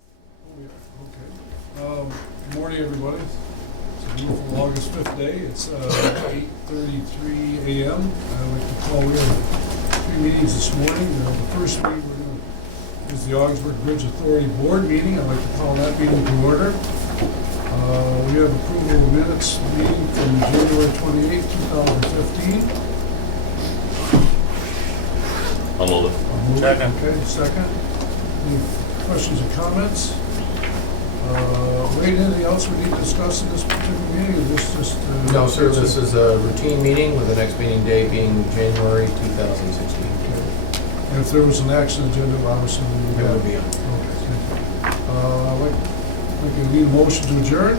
Oh, yeah, okay. Good morning, everybody. It's a beautiful August 5th day. It's 8:33 a.m. I'd like to call, we have 3 meetings this morning. The first meeting is the Augsburg Bridge Authority Board meeting. I'd like to call that meeting to order. We have approval of minutes meeting from January 28, 2015. I'll move it. Second. Okay, second. Any questions or comments? Wade, anything else we need to discuss in this particular meeting, or this just? No, sir, this is a routine meeting with the next meeting day being January 2016. And if there was an action agenda, obviously we would It have. would be on. Okay. I'd like to need a motion to adjourn.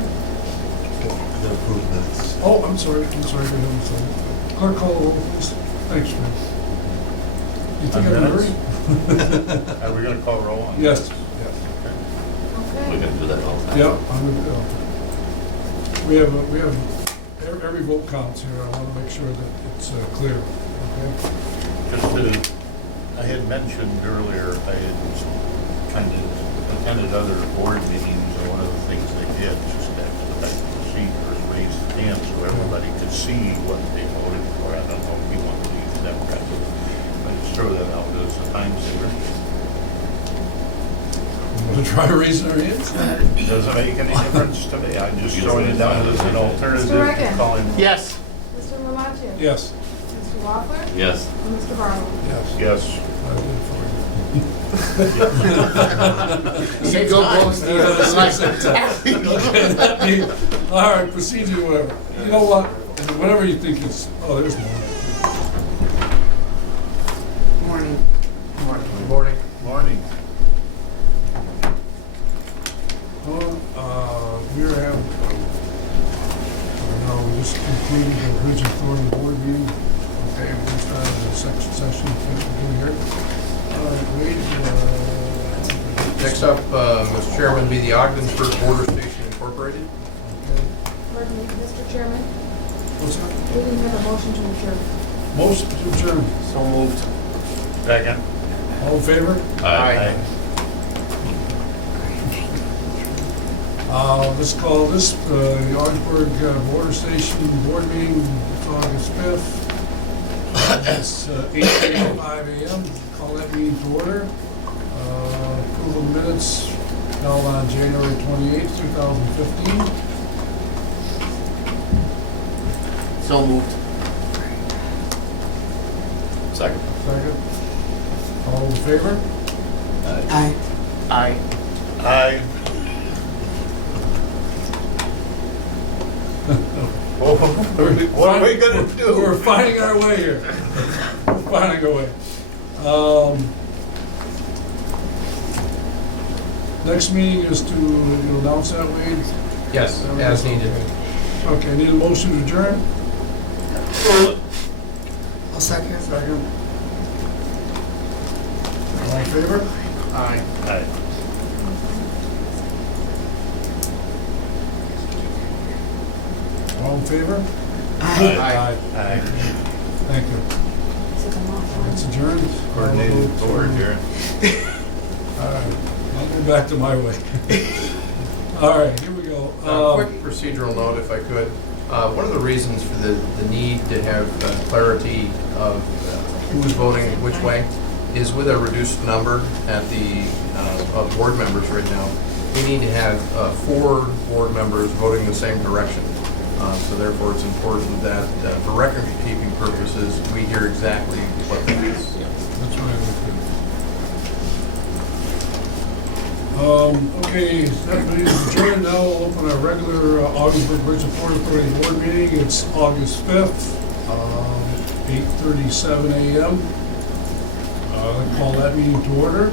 Approve minutes. Oh, I'm sorry, go ahead, I'm sorry. Clerk, call the roll, please. Thanks, man. You think On I'm minutes? hurry? Are we gonna call roll on? Yes. We're gonna do that all the time. Yeah, we have, every vote counts here. I want to make sure that it's clear, okay? I had mentioned earlier, I had kind of attended other board meetings, and one of the things they did, just after the back procedure, is raise the hand so everybody could see what they voted for. I don't know if you want to use that kind of, I just throw that out as a time saver. Want to try raising our hands? Doesn't make any difference to me, I'm just throwing it down as an alternative Mr. to Reagan. calling. Yes. Mr. Lamaccio? Yes. Mr. Waffler? Yes. And Mr. Barlow? Yes. Yes. I did for You go close to the other you. All right, proceed to whatever. You know what? Whatever you think is, oh, there's more. Morning. Good morning. Morning. We're having, no, we just concluded the Bridge Authority Board meeting. Okay, we're starting the second session here. All right, Wade, Next up, Mr. Chairman, be the Ogdensburg Border Station Incorporated. Okay. Pardon me, Mr. Chairman, What's that? we didn't have a motion to adjourn. Motion to adjourn. So moved. Second. All in favor? Aye. Let's call this the Augsburg Border Station Board meeting, it's August 5th. It's 8:35 a.m. Call that meeting to order. Approval of minutes held on January 28th, 2015. So moved. Second. Second. All in favor? Aye. Aye. Aye. What are we gonna do? We're finding our way here. We're finding our way. Next meeting is to you announce that, Wade? Yes, as needed. Okay, need a motion to adjourn? I'll second. Second. All in favor? Aye. Aye. All in favor? Aye. Aye. Thank you. Took them off. It's adjourned. Coordinated board here. All right, I'll go back to my way. All right, here we go. Quick procedural note, if I could. One of the reasons for the need to have clarity of who's voting which way is with a reduced number at the, of board members right now, we need to have 4 board members voting the same direction. So therefore, it's important that for record-keeping purposes, we hear exactly what that is. That's right. Okay, that meeting is adjourned. Now we'll open our regular Augsburg Bridge Authority Board meeting. It's August 5th, 8:37 a.m. I call that meeting to order.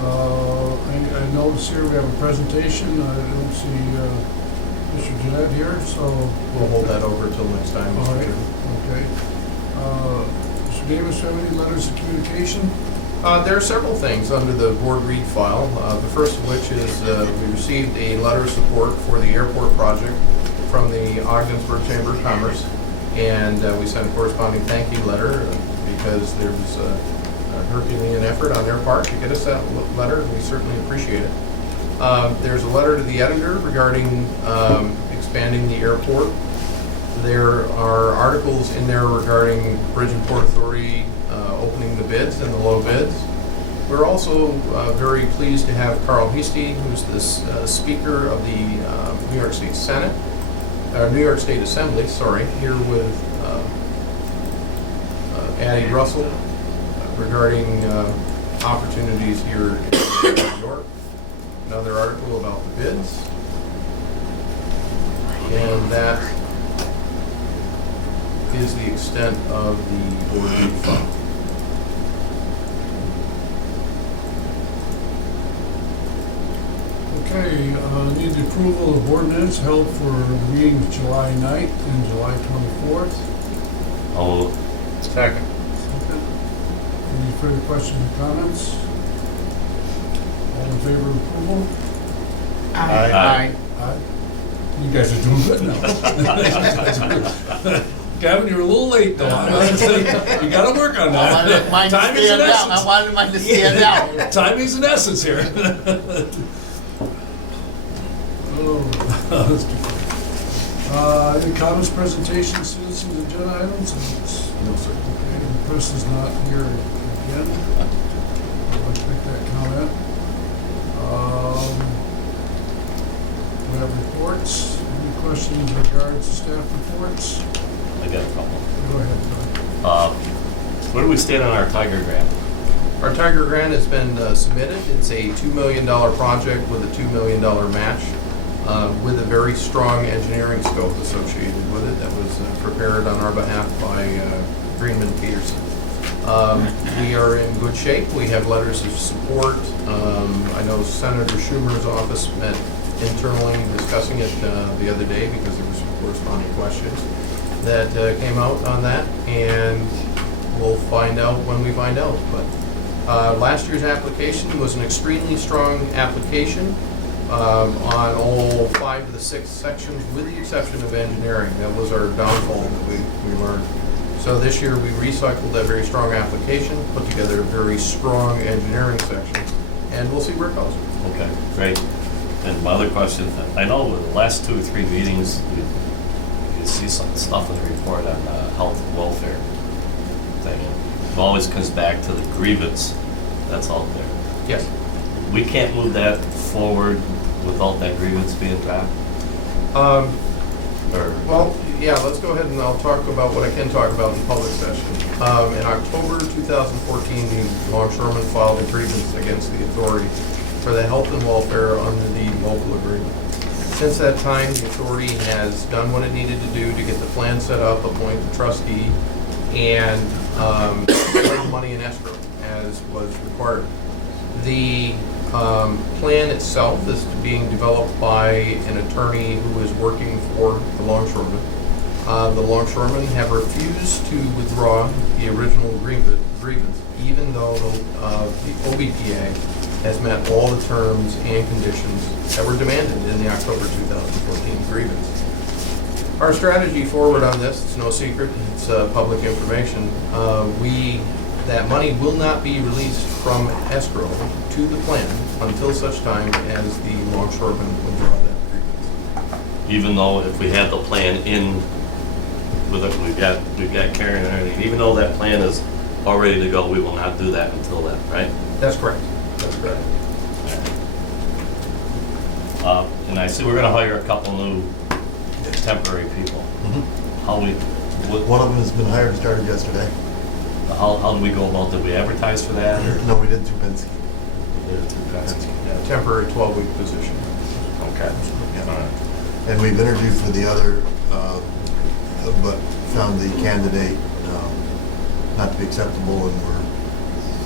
I notice here we have a presentation. I don't see Mr. Jeanette here, so. We'll hold that over until next time, All Mr. right, Chairman. okay. Mr. Davis, have any letters of communication? There are several things under the board read file. The first of which is we received a letter of support for the airport project from the Ogdensburg Chamber of Commerce, and we sent a corresponding thank you letter because there was a Herculean effort on their part to get us that letter, and we certainly appreciate it. There's a letter to the editor regarding expanding the airport. There are articles in there regarding Bridge and Port Authority opening the bids and the low bids. We're also very pleased to have Carl Heastie, who's the Speaker of the New York State Senate, New York State Assembly, sorry, here with Addie Russell regarding opportunities here in New York. Another article about the bids. And that is the extent of the board meeting fund. Okay, need the approval of board minutes held for the meetings July 9th and July 24th. I'll move. Second. Second. Any further questions or comments? All in favor of approval? Aye. Aye. You guys are doing good now. Gavin, you're a little late though. I have to say, you gotta work on I wanted that. mine to Time is an stand out. I essence. wanted mine to stand out. Timing's an essence here. Oh, that's too funny. Any comments, presentations, citizens, agenda items? No, sir. Okay, the press is not here again. I'd like to make that comment. We have reports. Any questions in regards to staff reports? I got a couple. Go ahead. Where do we stand on our Tiger grant? Our Tiger Grant has been submitted. It's a $2 million project with a $2 million match, with a very strong engineering scope associated with it that was prepared on our behalf by Greenman Peterson. We are in good shape. We have letters of support. I know Senator Schumer's office met internally discussing it the other day because there were some corresponding questions that came out on that, and we'll find out when we find out. But last year's application was an extremely strong application on all 5 of the 6 sections, with the exception of engineering. That was our downfall that we learned. So this year we recycled that very strong application, put together a very strong engineering section, and we'll see where it goes. Okay, great. And my other question, I know the last 2 or 3 meetings, you see some stuff in the report on health and welfare thing. It always comes back to the grievance that's out there. Yes. We can't move that forward without that grievance being dropped? Or, Well, yeah, let's go ahead and I'll talk about what I can talk about in public session. In October 2014, the Longshoremen filed a grievance against the authority for the health and welfare under the local agreement. Since that time, the authority has done what it needed to do to get the plan set up, appoint the trustee, and put the money in escrow as was required. The plan itself is being developed by an attorney who is working for the longshoremen. The longshoremen have refused to withdraw the original grievance, even though the OBPA has met all the terms and conditions that were demanded in the October 2014 grievance. Our strategy forward on this, it's no secret, it's public information. That money will not be released from escrow to the plan until such time as the longshoremen withdraw that grievance. even though if we have the plan in, with it, we've got Karen and everything, even though that plan is all ready to go, we will not do that until then, right? That's correct. That's correct. And I see we're gonna hire a couple new temporary people. How we, One of them has been hired and started yesterday. how do we go about, did we advertise for that, or? No, we didn't do Penske. Temporary 12-week position. Okay. Yeah. All right. And we've interviewed for the other, but found the candidate not to be acceptable, and we're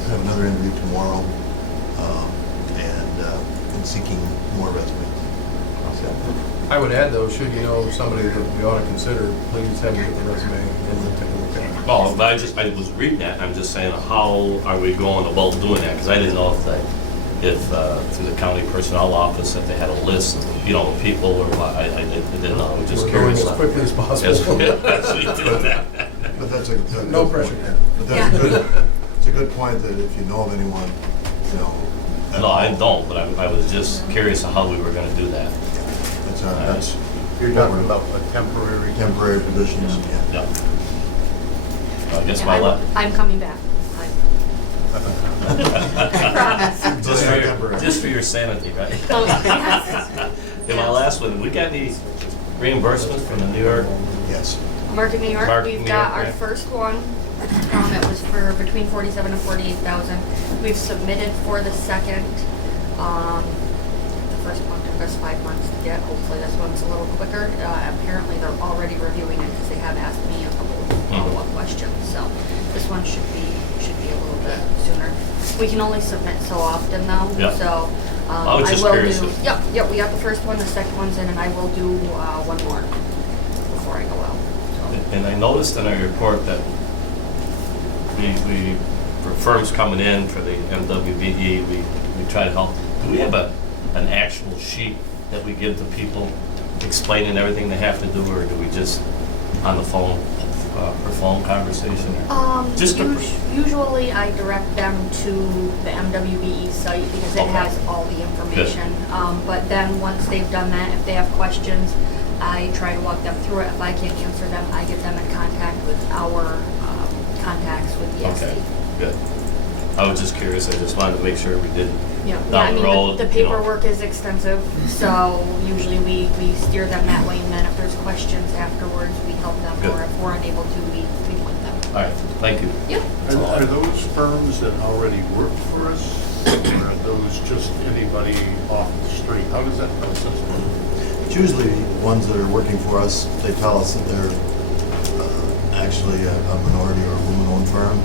have another interview tomorrow, and seeking more resumes. I would add, though, should you know somebody that we ought to consider, please have me get the resume and then take a look at it. Well, I was reading that, and I'm just saying, how are we going about doing that? Because I didn't know if through the county personnel office, if they had a list, of people, or what, I didn't know, I was just We're going curious. as quickly as possible. Yes, we doing that. But that's a No good pressure point. here. But that's a good, it's a good point that if you know of anyone, at No, all. I don't, but I was just curious of how we were gonna do that. That's You're talking about a temporary. temporary positions, yeah. Yeah. I guess And my I'm coming back. I promise. just for Temporary. just for your sanity, right? Oh, yes. In my last one, we got any reimbursements from the New York? Yes. Market New York, Market we've New got York, our right. first one. It was for between 47 and 48,000. We've submitted for the second. The first one took us 5 months to get. Hopefully this one's a little quicker. Apparently they're already reviewing it because they have asked me a couple of follow-up questions. So this one should be a little bit sooner. We can only submit so often though. Yeah. So I was just will curious do. if- Yep. We got the first one. The second one's in, and I will do one more before I go out. So. And I noticed in our report that we for firms coming in for the MWBE, we try to help. Do we have an actual sheet that we give to people explaining everything they have to do, or do we just on the phone, per phone conversation? Just to- Usually I direct them to the MWBE site because it Okay. has all the information. But then once they've done that, if they have questions, I try to walk them through it. If I can't answer them, I get them in contact with our contacts with the Okay, ESD. good. I was just curious. I just wanted to make sure we didn't. Yeah, Down I the mean, road, the you know. paperwork is extensive, so usually we steer them that way, and then if there's questions afterwards, we help them, Good. or if we're unable to, we point them. All right, thank you. Yep. Are those firms that already work for us, or are those just anybody off the street? How does that process work? It's usually ones that are working for us, they tell us that they're actually a minority or a woman-owned firm,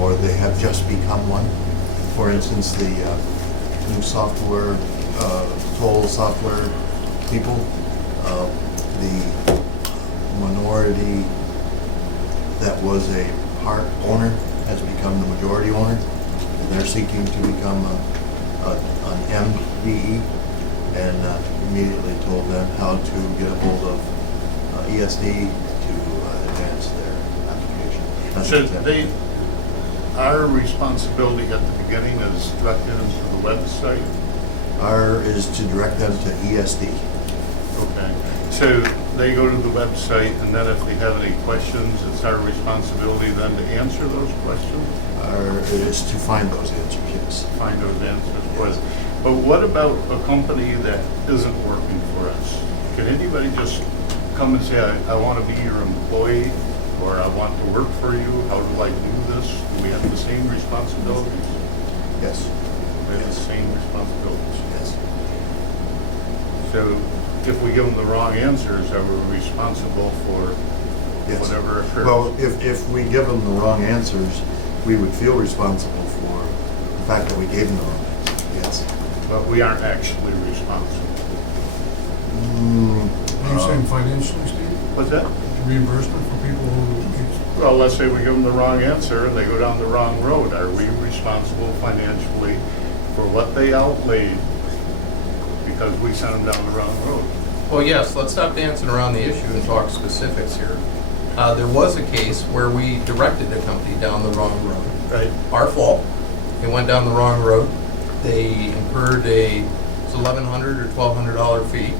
or they have just become one. For instance, the new software, toll software people, the minority that was a part owner has become the majority owner. And they're seeking to become an MBE, and immediately told them how to get a hold of ESD to advance their application. That's So exactly- our responsibility at the beginning is direct them to the website? Our is to direct them to ESD. Okay. So they go to the website, and then if they have any questions, it's our responsibility then to answer those questions? Our is to find those answers, yes. Find those answers for us. But what about a company that isn't working for us? Can anybody just come and say, I want to be your employee, or I want to work for you? How do I do this? Do we have the same responsibilities? Yes, We have the same responsibilities. yes. So if we give them the wrong answers, are we responsible for Yes. whatever occurs? Well, if we give them the wrong answers, we would feel responsible for the fact that we gave them the wrong answers, yes. But we aren't actually responsible. Are you saying financially, Steve? What's that? Reimbursement for people who, Well, let's say we give them the wrong answer and they go down the wrong road. Are we responsible financially for what they outlaid because we sent them down the wrong road? Well, yes, let's stop dancing around the issue and talk specifics here. There was a case where we directed a company down the wrong road. Right. Our fault. They went down the wrong road. They incurred a $1,100 or $1,200 fee.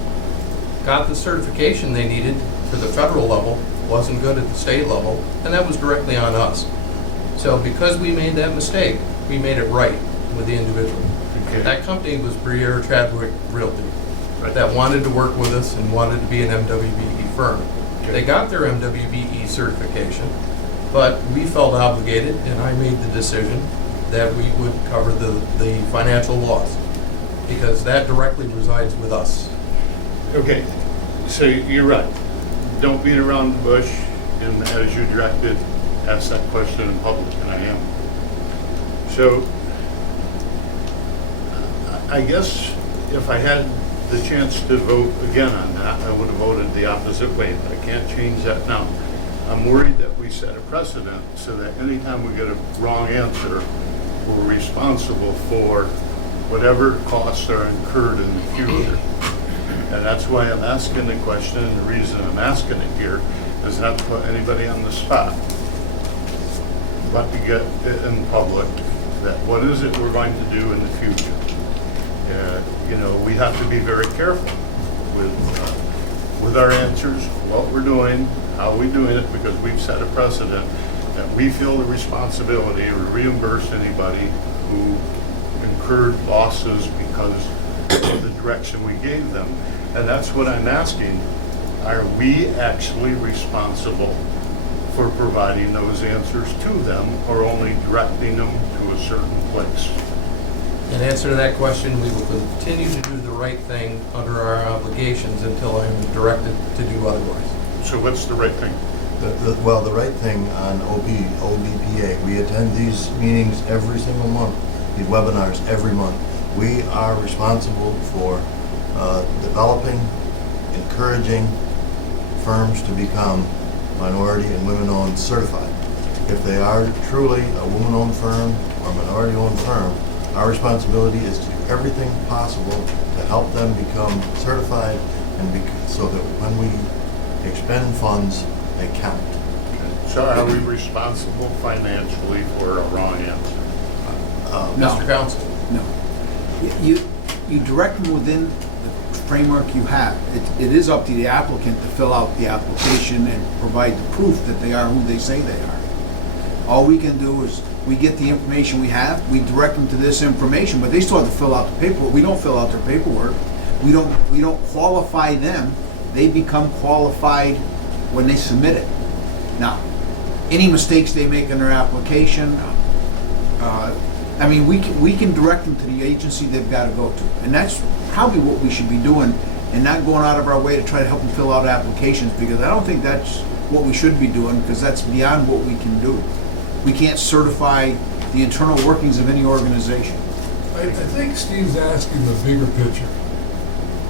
Got the certification they needed for the federal level, wasn't good at the state level, and that was directly on us. So because we made that mistake, we made it right with the individual. Okay. That company was Briere Chadwick Realty Right. that wanted to work with us and wanted to be an MWBE firm. They got their MWBE certification, but we felt obligated, and I made the decision that we would cover the financial loss, because that directly resides with us. Okay, so you're right. Don't beat around the bush, and as you directed, ask that question in public, and I am. So, I guess if I had the chance to vote again on that, I would have voted the opposite way, but I can't change that now. I'm worried that we set a precedent so that anytime we get a wrong answer, we're responsible for whatever costs are incurred in the future. And that's why I'm asking the question, and the reason I'm asking it here is not to put anybody on the spot, but to get it in public, that what is it we're going to do in the future? You know, we have to be very careful with our answers, what we're doing, how we're doing it, because we've set a precedent that we feel the responsibility to reimburse anybody who incurred losses because of the direction we gave them. And that's what I'm asking. Are we actually responsible for providing those answers to them, or only directing them to a certain place? In answer to that question, we will continue to do the right thing under our obligations until I'm directed to do otherwise. So what's the right thing? Well, the right thing on OBPA, we attend these meetings every single month, these webinars every month. We are responsible for developing, encouraging firms to become minority and women-owned certified. If they are truly a woman-owned firm or minority-owned firm, our responsibility is to do everything possible to help them become certified and so that when we expend funds, they count. So are we responsible financially for a wrong answer? No. Mr. Counsel? No. You direct them within the framework you have. It is up to the applicant to fill out the application and provide the proof that they are who they say they are. All we can do is, we get the information we have, we direct them to this information, but they still have to fill out the paperwork. We don't fill out their paperwork. We don't qualify them. They become qualified when they submit it. Now, any mistakes they make in their application, I mean, we can direct them to the agency they've got to go to. And that's probably what we should be doing, and not going out of our way to try to help them fill out applications, because I don't think that's what we should be doing, because that's beyond what we can do. We can't certify the internal workings of any organization. I think Steve's asking the bigger picture.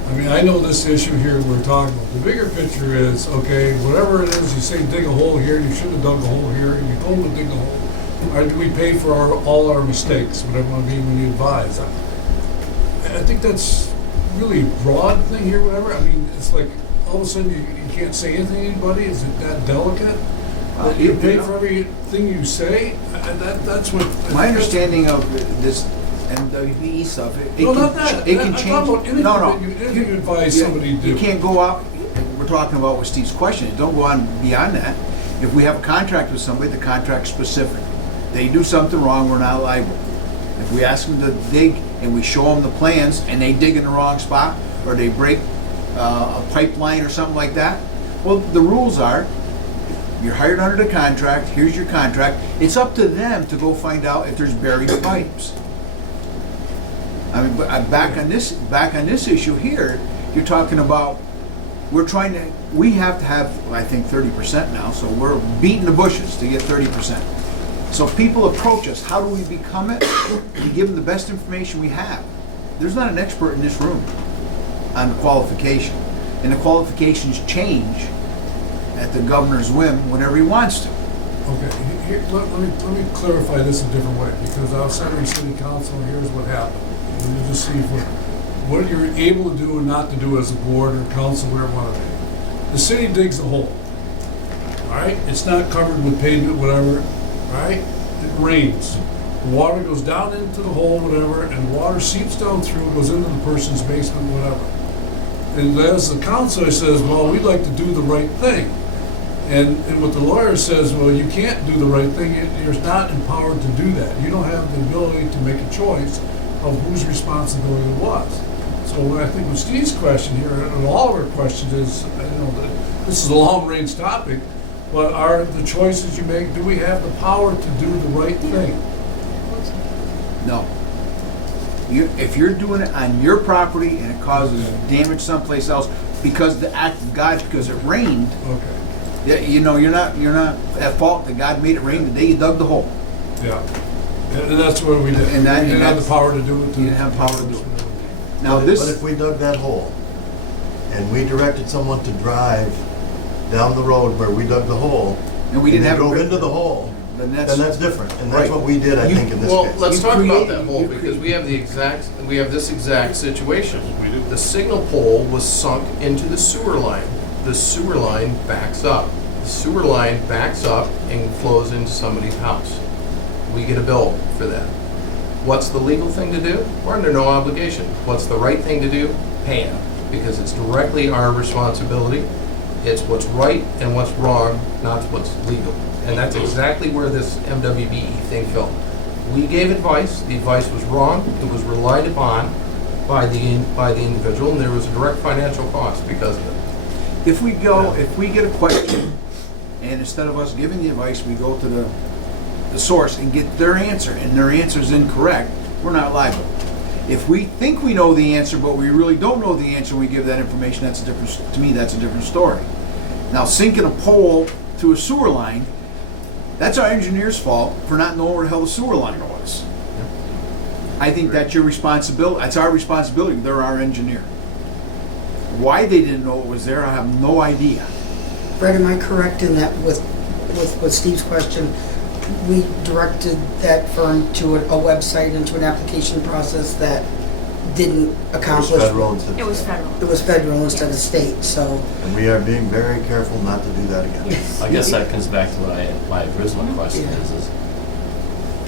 I mean, I know this issue here we're talking about. The bigger picture is, okay, whatever it is, you say dig a hole here, you should have dug a hole here, and you told them to dig a hole. Or do we pay for all our mistakes, whatever it might be when you advise? I think that's really a broad thing here, whatever. I mean, it's like, all of a sudden, you can't say anything to anybody? Is it that delicate? That you pay for everything you say? That's what... My understanding of this MWBE stuff, it No, can, not that. it can I'm change. talking about anything No, no. that you advise somebody to do. You can't go out, we're talking about what Steve's question is, don't go on beyond that. If we have a contract with somebody, the contract's specific. They do something wrong, we're not liable. If we ask them to dig and we show them the plans and they dig in the wrong spot, or they break a pipeline or something like that, well, the rules are, you're hired under the contract, here's your contract. It's up to them to go find out if there's buried pipes. I mean, but back on this issue here, you're talking about, we have to have, I think, 30% now, so we're beating the bushes to get 30%. So people approach us, how do we become it? We give them the best information we have. There's not an expert in this room on the qualification, and the qualifications change at the governor's whim whenever he wants to. Okay, here, let me clarify this a different way, because outside of city council, here's what happened. Let me just see what you're able to do and not to do as a board or council, whatever you want to do. The city digs a hole, all right? It's not covered with pavement, whatever, all right? It rains. The water goes down into the hole, whatever, and water seeps down through, goes into the person's basement, whatever. And as the council says, well, we'd like to do the right thing. And what the lawyer says, well, you can't do the right thing, you're not empowered to do that. You don't have the ability to make a choice of whose responsibility it was. So when I think with Steve's question here, and all of our questions is, this is a long-range topic, but are the choices you make, do we have the power to do the right thing? No. If you're doing it on your property and it causes damage someplace else because the act of God, because it rained, Okay, you're not at fault that God made it rain the day you dug the hole. yeah. And that's what we did. And that- We didn't have that's- the power to do it. You didn't have power to do it. Now But this, if we dug that hole and we directed someone to drive down the road where we dug the hole, and we didn't and have. they drove into the hole, Then then that's different. And that's Right. what we did, I You- think, in this Well, case. let's You talk about create- that hole, you because create- we have this exact situation. We do. The signal pole was sunk into the sewer line. The sewer line backs up. The sewer line backs up and flows into somebody's house. We get a bill for that. What's the legal thing to do? We're under no obligation. What's the right thing to do? Pay them, because it's directly our responsibility. It's what's right and what's wrong, not what's legal. And that's exactly where this MWBE thing fell. We gave advice, the advice was wrong, it was relied upon by the individual, and there was a direct financial cost because of it. If we get a question, and instead of us giving the advice, we go to the source and get their answer, and their answer is incorrect, we're not liable. If we think we know the answer, but we really don't know the answer, we give that information, that's a different, to me, that's a different story. Now, sinking a pole through a sewer line, that's our engineer's fault for not knowing where the hell the sewer line was. I think that's your responsibility, that's our responsibility, they're our engineer. Why they didn't know it was there, I have no idea. Fred, am I correct in that with Steve's question, we directed that firm to a website and to an application process that didn't It was accomplish? federal instead of It was state. federal. It was federal instead of state, so. And we are being very careful not to do that again. I guess that comes back to what my original question is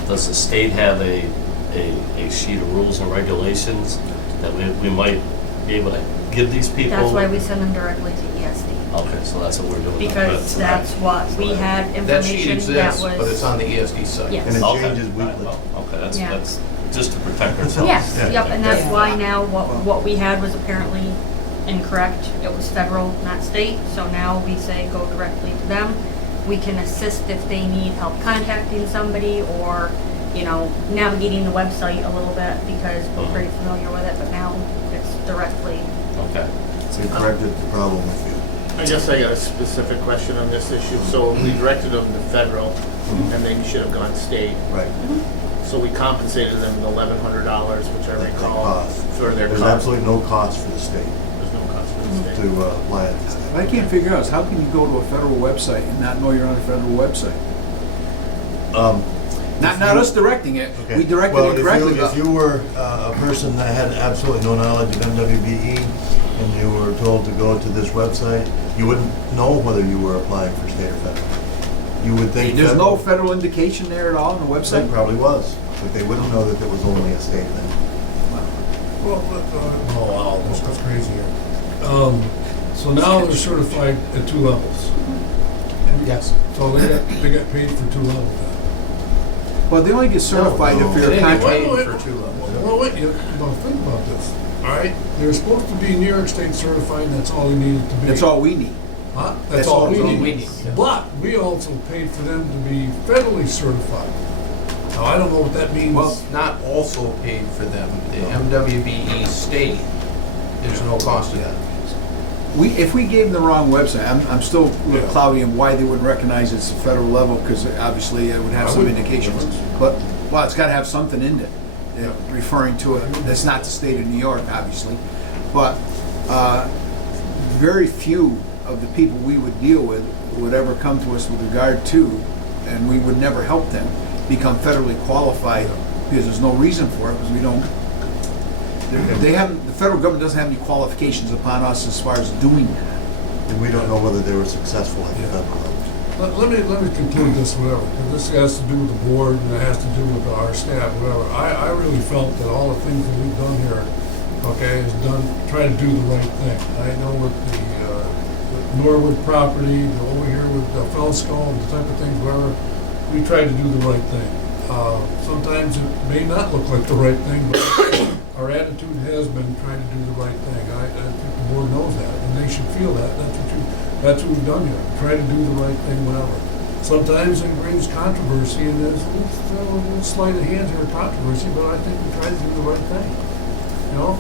does the state have a sheet of rules and regulations that we might be able to give these people? That's why we send them directly to ESD. Okay, so that's what we're doing. Because that's what, we had That sheet information that exists, but it's was. on the ESD site. Yes. And it Okay, changes all right, weekly. well, okay, Yeah. that's just to protect ourselves. Yes, Yeah. yep, and that's Yeah. why now what we had was apparently incorrect. It was federal, not state, so now we say go directly to them. We can assist if they need help contacting somebody or, navigating the website a little bit because we're pretty familiar with it, but now it's directly. Okay. So we corrected the problem with you. I guess I got a specific question on this issue. So we directed them to federal, and they should have gone state. Right. So we compensated them the $1,100, which I That's the recall, cost. for their There's cost. absolutely no cost for the state There's no cost for the state. to apply it. What I can't figure out is how can you go to a federal website and not know you're on a federal website? Not us directing it, Okay. we directed Well, it correctly. if you were a person that had absolutely no knowledge of MWBE and you were told to go to this website, you wouldn't know whether you were applying for state or federal. You would think. There's no federal- federal indication there at all on the There website? probably was, but they wouldn't know that there was only a state thing. Well, oh, wow, this is crazy here. So now they're certified at 2 levels. Yes. So they got paid for 2 levels. Well, they only get certified No, if They you're a didn't get contractor. paid for 2 levels. Well, wait, now think about this, all right? They're supposed to be New York State certified, and that's all they needed to be. That's all we need. Huh? that's That's all all we we need. need, yeah. But we also paid for them to be federally certified. Now, I don't know what that means. Well, not also paid for them. The MWBE state, there's no cost to that. If we gave them the wrong website, I'm still a little Yeah. cloudy on why they wouldn't recognize it's a federal level, because obviously it would have I some wouldn't. indications. But, it's gotta have something in it, referring to it, that's not the state of New York, obviously. But, very few of the people we would deal with would ever come to us with regard to, and we would never help them become federally qualified, because there's no reason for it, because we don't, they haven't, the federal government doesn't have any qualifications upon us as far as doing that. And we don't know whether they were successful at the Yeah. federal level. Let me conclude this, whatever, because this has to do with the board and it has to do with our staff, whatever. I really felt that all the things that we've done here, okay, is try to do the right thing. I know with the Norwood property, over here with Felsco and the type of things, whatever, we try to do the right thing. Sometimes it may not look like the right thing, but our attitude has been trying to do the right thing. I think the board knows that, and they should feel that. That's what we've done here. Try to do the right thing, whatever. Sometimes it brings controversy, and there's a sleight of hand here, controversy, but I think we try to do the right thing. You know?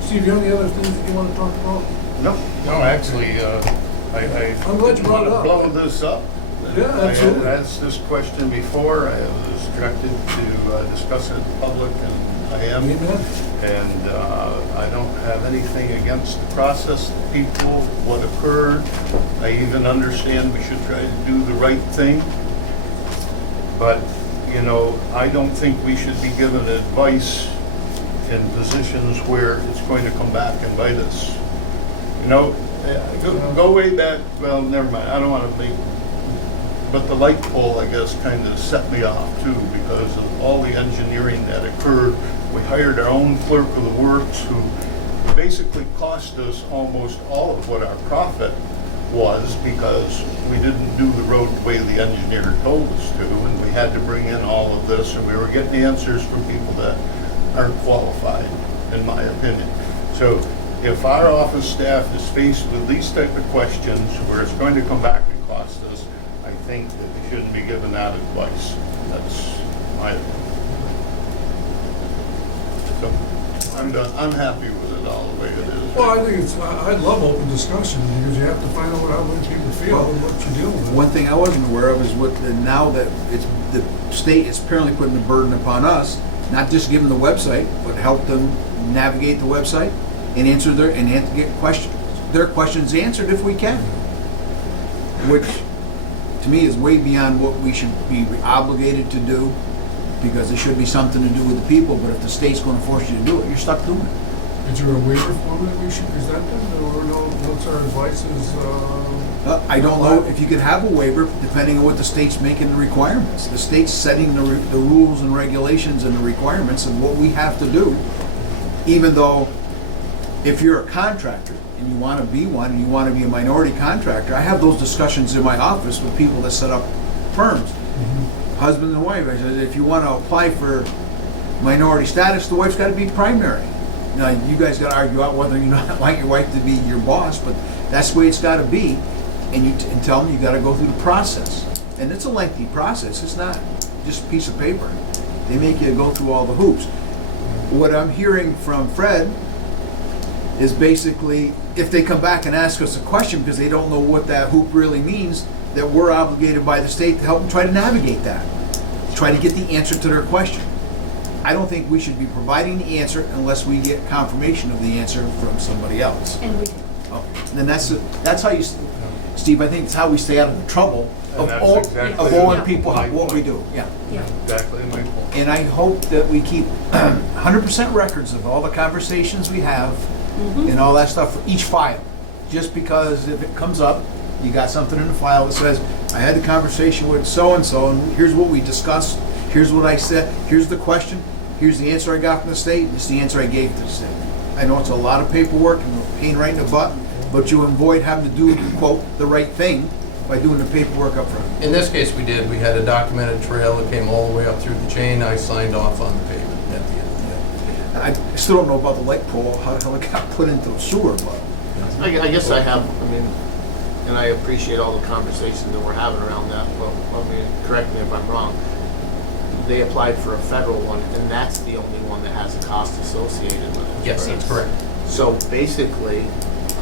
Steve, you have any other things that you want to talk about? No, actually, I'm glad you brought it up. blow this up. Yeah, absolutely. I had asked this question before. I was directed to discuss it in public, and I am. Amen. And I don't have anything against the process, the people, what occurred. I even understand we should try to do the right thing. But, I don't think we should be given advice in positions where it's going to come back and bite us. Go way back, well, never mind, I don't want to But the light pole, I guess, kind of set me off too, because of all the engineering that occurred. We hired our own clerk of the works who basically cost us almost all of what our profit was, because we didn't do the road the way the engineer told us to, and we had to bring in all of this, and we were getting answers from people that aren't qualified, in my opinion. So if our office staff is faced with these type of questions where it's going to come back and cost us, I think that they shouldn't be given that advice. That's my opinion. So I'm done. I'm happy with it all the way it is. Well, I think it's, I'd love open discussion, because you have to find out how other people feel and what you're dealing with. One thing I wasn't aware of is now that it's, the state is apparently putting the burden upon us, not just give them the website, but help them navigate the website and answer get their questions answered if we can. Which, to me, is way beyond what we should be obligated to do, because it should be something to do with the people, but if the state's gonna force you to do it, you're stuck doing it. Is there a waiver form that we should present them, or no, what's our advice is, I don't know if you could have a waiver, depending on what the state's making the requirements. The state's setting the rules and regulations and the requirements of what we have to do, even though if you're a contractor and you want to be one, and you want to be a minority contractor, I have those discussions in my office with people that set up firms, husband and wife. I said, if you want to apply for minority status, the wife's got to be primary. Now, you guys got to argue out whether you not want your wife to be your boss, but that's the way it's got to be. And and tell them you got to go through the process. And it's a lengthy process. It's not just a piece of paper. They make you go through all the hoops. What I'm hearing from Fred is basically, if they come back and ask us a question because they don't know what that hoop really means, that we're obligated by the state to help them try to navigate that, try to get the answer to their question. I don't think we should be providing the answer unless we get confirmation of the answer from somebody else. And we, And then that's how you, Steve, I think it's how we stay out of the trouble of And all, that's exactly of owing my people what we point. do, yeah. yeah. Exactly my point. And I hope that we keep 100% records of all the conversations we have and all that stuff for each file. Just because if it comes up, you got something in the file that says, I had a conversation with so-and-so, and here's what we discussed, here's what I said, here's the question, here's the answer I got from the state, this is the answer I gave to the state. I know it's a lot of paperwork and a pain right in the butt, but you avoid having to do, quote, the right thing by doing the paperwork up front. In this case, we did. We had a documented trail that came all the way up through the chain. I signed off on the payment at the end. I still don't know about the light pole, how the hell it got put into a sewer, but I guess I have, I mean, and I appreciate all the conversations that we're having around that, but, I mean, correct me if I'm wrong. They applied for a federal one, and that's the only one that has a cost associated with it. Yes, that's correct. So basically,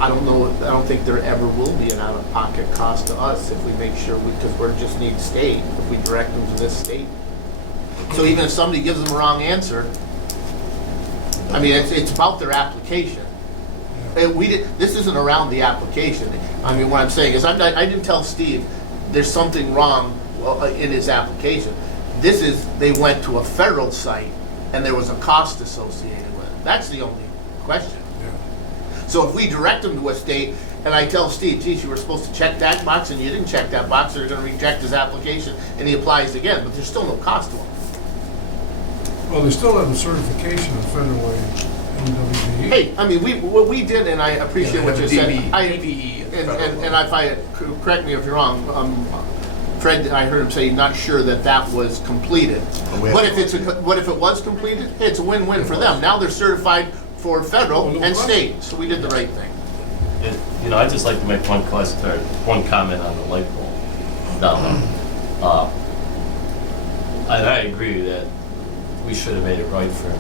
I don't think there ever will be an out-of-pocket cost to us if we make sure, because we're just need state, if we direct them to this state. So even if somebody gives them a wrong answer, I mean, it's about their application. And this isn't around the application. I mean, what I'm saying is, I didn't tell Steve there's something wrong in his application. This is, they went to a federal site and there was a cost associated with it. That's the only question. So if we direct them to a state and I tell Steve, geez, you were supposed to check that box and you didn't check that box, they're gonna reject his application and he applies again, but there's still no cost to him. well, they still have a certification of federal MWBE. Hey, I mean, what we did, and I appreciate what you said. DBE. And if I, correct me if you're wrong, Fred, I heard him say not sure that was completed. What if it was completed? Hey, it's a win-win for them. Now they're certified for federal and state, so we did the right thing. You know, I'd just like to make one comment on the light pole down there. And I agree that we should have made it right for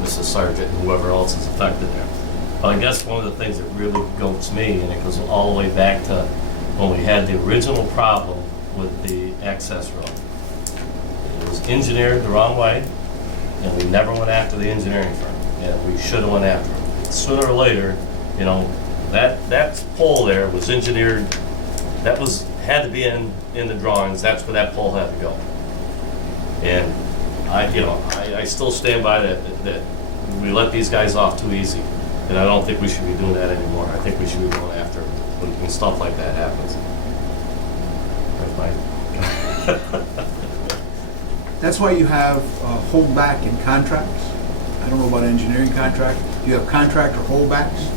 Mrs. Sargent and whoever else is affected there. But I guess one of the things that really goes me, and it goes all the way back to when we had the original problem with the access road. It was engineered the wrong way, and we never went after the engineering firm, and we should have went after them. Sooner or later, you know, that pole there was engineered, had to be in the drawings, that's where that pole had to go. And I still stand by that we let these guys off too easy, and I don't think we should be doing that anymore. I think we should be going after when stuff like that happens. That's my That's why you have holdback in contracts. I don't know about engineering contract. You have contractor holdbacks.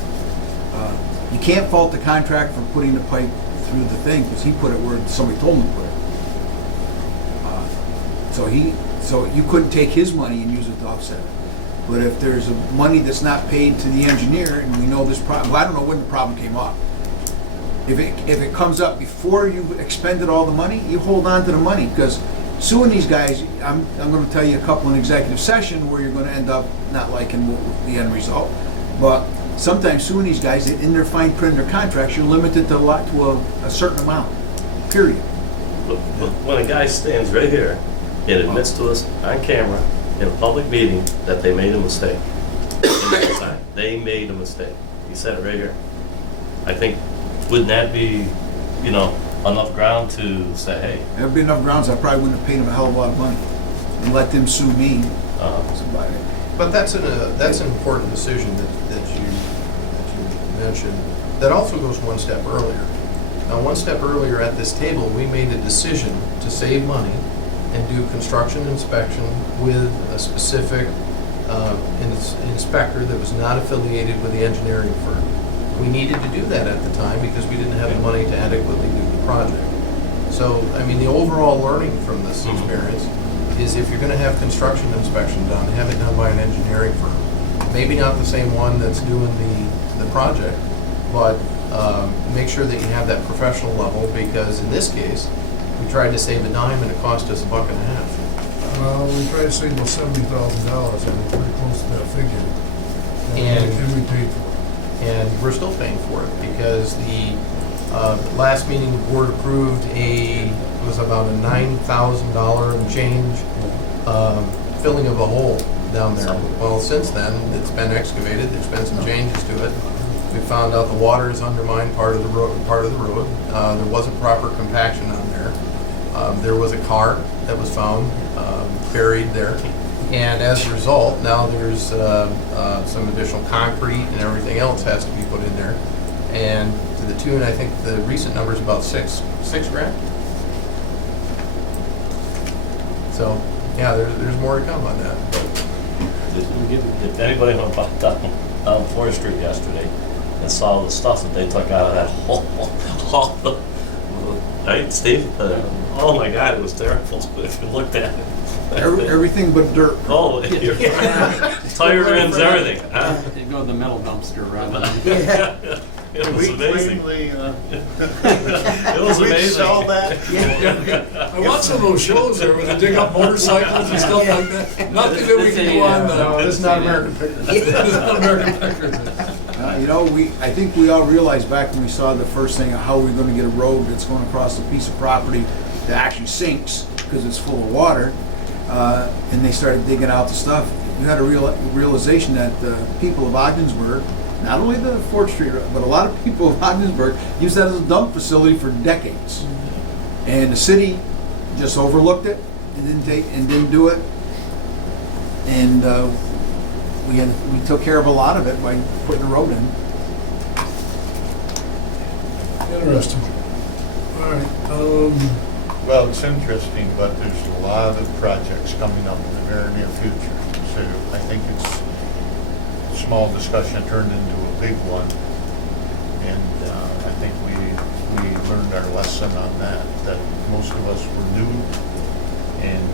You can't fault the contractor for putting the pipe through the thing because he put it where somebody told him to put it. So you couldn't take his money and use it to offset it. But if there's money that's not paid to the engineer, and we know this problem, well, I don't know when the problem came up. If it comes up before you've expended all the money, you hold on to the money, because suing these guys, I'm gonna tell you a couple in executive session where you're gonna end up not liking the end result. But sometimes suing these guys, in their fine print in their contracts, you're limited to a certain amount, period. But when a guy stands right here and admits to us on camera in a public meeting that they made a mistake, they made a mistake. He said it right here. I think, wouldn't that be, enough ground to say, hey? There'd be enough grounds, I probably wouldn't have paid them a hell of a lot of money and let them sue me. Somebody. But that's an important decision that you mentioned. That also goes one step earlier. Now, one step earlier at this table, we made a decision to save money and do construction inspection with a specific inspector that was not affiliated with the engineering firm. We needed to do that at the time because we didn't have the money to adequately do the project. So, I mean, the overall learning from this experience is if you're gonna have construction inspection done, have it done by an engineering firm. Maybe not the same one that's doing the project, but make sure that you have that professional level, because in this case, we tried to save a dime and it cost us $1.50. Well, we tried to save about $70,000, I think, pretty close to that figure. And we paid for it. And we're still paying for it because the last meeting, the board approved it was about a $9,000 and change filling of a hole down there. Well, since then, it's been excavated, there's been some changes to it. We found out the water has undermined part of the road. There wasn't proper compaction on there. There was a car that was found buried there. And as a result, now there's some additional concrete and everything else has to be put in there. And to the tune, I think the recent number is about six grand. So, yeah, there's more to come on that. If anybody went down 4th Street yesterday and saw the stuff that they took out of that hole, right, Steve? Oh my God, it was terrible if you looked at it. Everything but dirt. Oh, tire rims, everything. Huh? They go to the metal dumpster rather than. It was amazing. It It was we amazing. sell that? I watched some of those shows there where they dig up motorcycles and stuff like that. Nothing that we can do on the. No, this is not American Pickers. This is not American Pickers. I think we all realized back when we saw the first thing, how we're gonna get a road that's going across a piece of property that actually sinks because it's full of water, and they started digging out the stuff. You had a realization that the people of Ogdensburg, not only the 4th Street, but a lot of people of Ogdensburg used that as a dump facility for decades. And the city just overlooked it and didn't do it. And we took care of a lot of it by putting the road in. Interesting. All right, Well, it's interesting, but there's a lot of projects coming up in the very near future. So I think it's a small discussion turned into a big one. And I think we learned our lesson on that most of us were new. And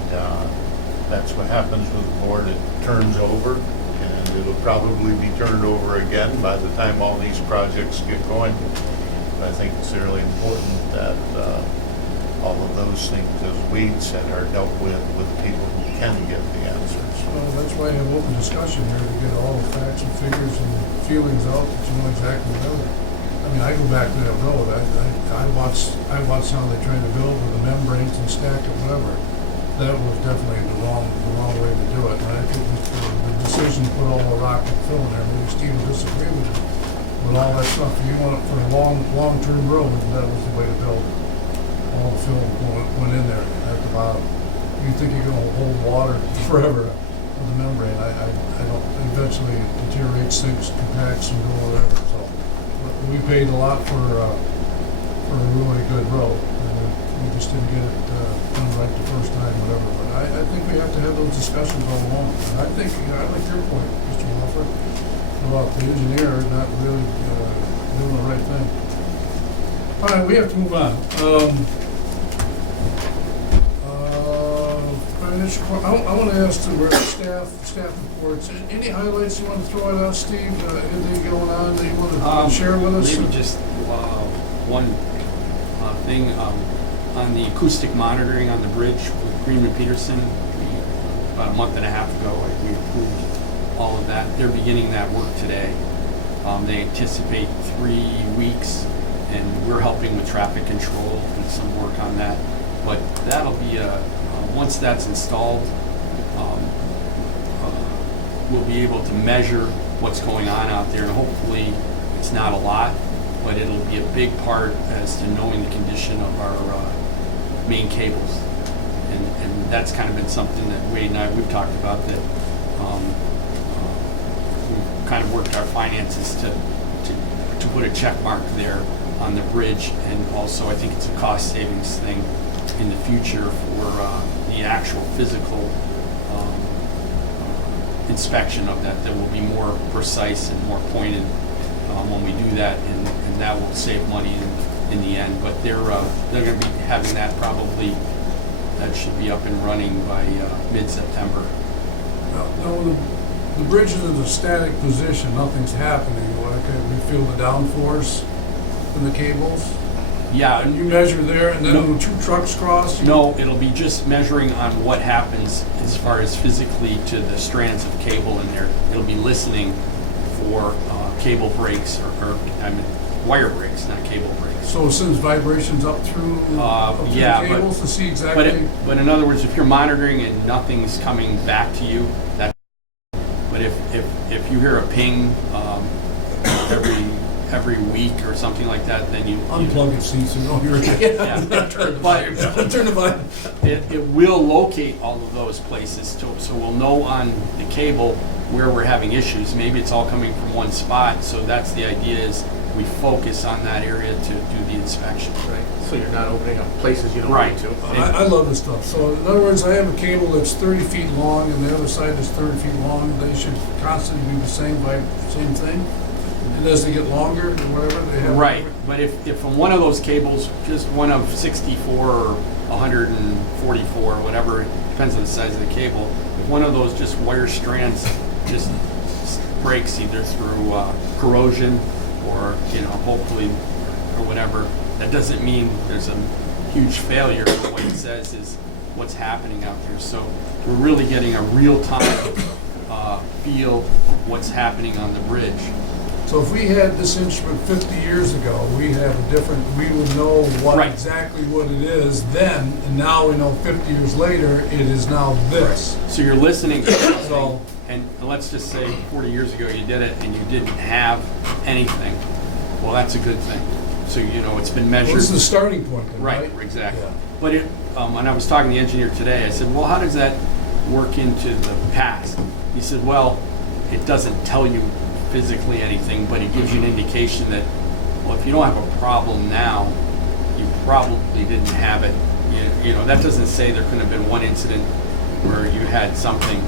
that's what happens with the board. It turns over, and it'll probably be turned over again by the time all these projects get going. But I think it's really important that all of those things, as Wade said, are dealt with people who can give the answers. well, that's why I have open discussion here, to get all the facts and figures and feelings out, that you know exactly what they're doing. I mean, I go back to that road, I watched how they tried to build with the membranes and stack it, whatever. That was definitely the wrong way to do it, and I think the decision to put all the rock and fill in there, maybe Steve will disagree with it, with all that stuff, if you want it for a long-term road, that was the way to build it. All the fill went in there at the bottom. You think you're gonna hold water forever with the membrane, I don't, eventually it deteriorates, sinks, compacts, and do whatever, so. We paid a lot for a really good road, and we just didn't get it done I think we have to have those discussions all along. And I think, I like your point, Mr. Walford, about the engineer not really doing the right thing. All right, we have to move on. I want to ask the staff reports. Any highlights you want to throw at us, Steve? Anything going on that you want to share with us? Maybe just one thing on the acoustic monitoring on the bridge with Greenman Peterson. About a month and a half ago, we approved all of that. They're beginning that work today. They anticipate 3 weeks, and we're helping with traffic control and some work on that. But that'll be once that's installed, we'll be able to measure what's going on out there, and hopefully it's not a lot, but it'll be a big part as to knowing the condition of our main cables. And that's kind of been something that Wade and we've talked about, that we've kind of worked our finances to put a check mark there on the bridge, and also I think it's a cost savings thing in the future for the actual physical inspection of that will be more precise and more pointed when we do that, and that will save money in the end. But they're going to be having that probably, that should be up and running by mid-September. No, the bridge is in a static position, nothing's happening. We feel the downforce in the cables? Yeah. And you measure there, and then when 2 trucks cross? No, it'll be just measuring on what happens as far as physically to the strands of cable in there. It'll be listening for cable breaks or wire breaks, not cable breaks. So it sends vibrations up through the cables to see exactly? But in other words, if you're monitoring and nothing's coming back to you, that. But if you hear a ping every week or something like that, then you unplug it, see, so you don't hear it. Yeah. Turn the volume. It will locate all of those places, so we'll know on the cable where we're having issues. Maybe it's all coming from one spot, so that's the idea, is we focus on that area to do the inspection. Right, so you're not opening up places you don't Right. need to. I love this stuff. So in other words, I have a cable that's 30 feet long and the other side is 30 feet long. They should constantly be the same thing? And as they get longer or whatever, they have... Right, but if from one of those cables, just one of 64 or 144, whatever, it depends on the size of the cable, if one of those just wire strands just breaks either through corrosion or, hopefully, or whatever, that doesn't mean there's a huge failure. What it says is what's happening out there. So we're really getting a real-time feel of what's happening on the bridge. So if we had this instrument 50 years ago, we would know exactly what it is then, and now we know 50 years later, it is now this. So you're listening to something, So- and let's just say 40 years ago you did it and you didn't have anything. Well, that's a good thing. So, it's been measured. Well, this is the starting point then, right? Right, exactly. Yeah. But when I was talking to the engineer today, I said, well, how does that work into the past? He said, well, it doesn't tell you physically anything, but it gives you an indication that, well, if you don't have a problem now, you probably didn't have it. That doesn't say there couldn't have been one incident where you had something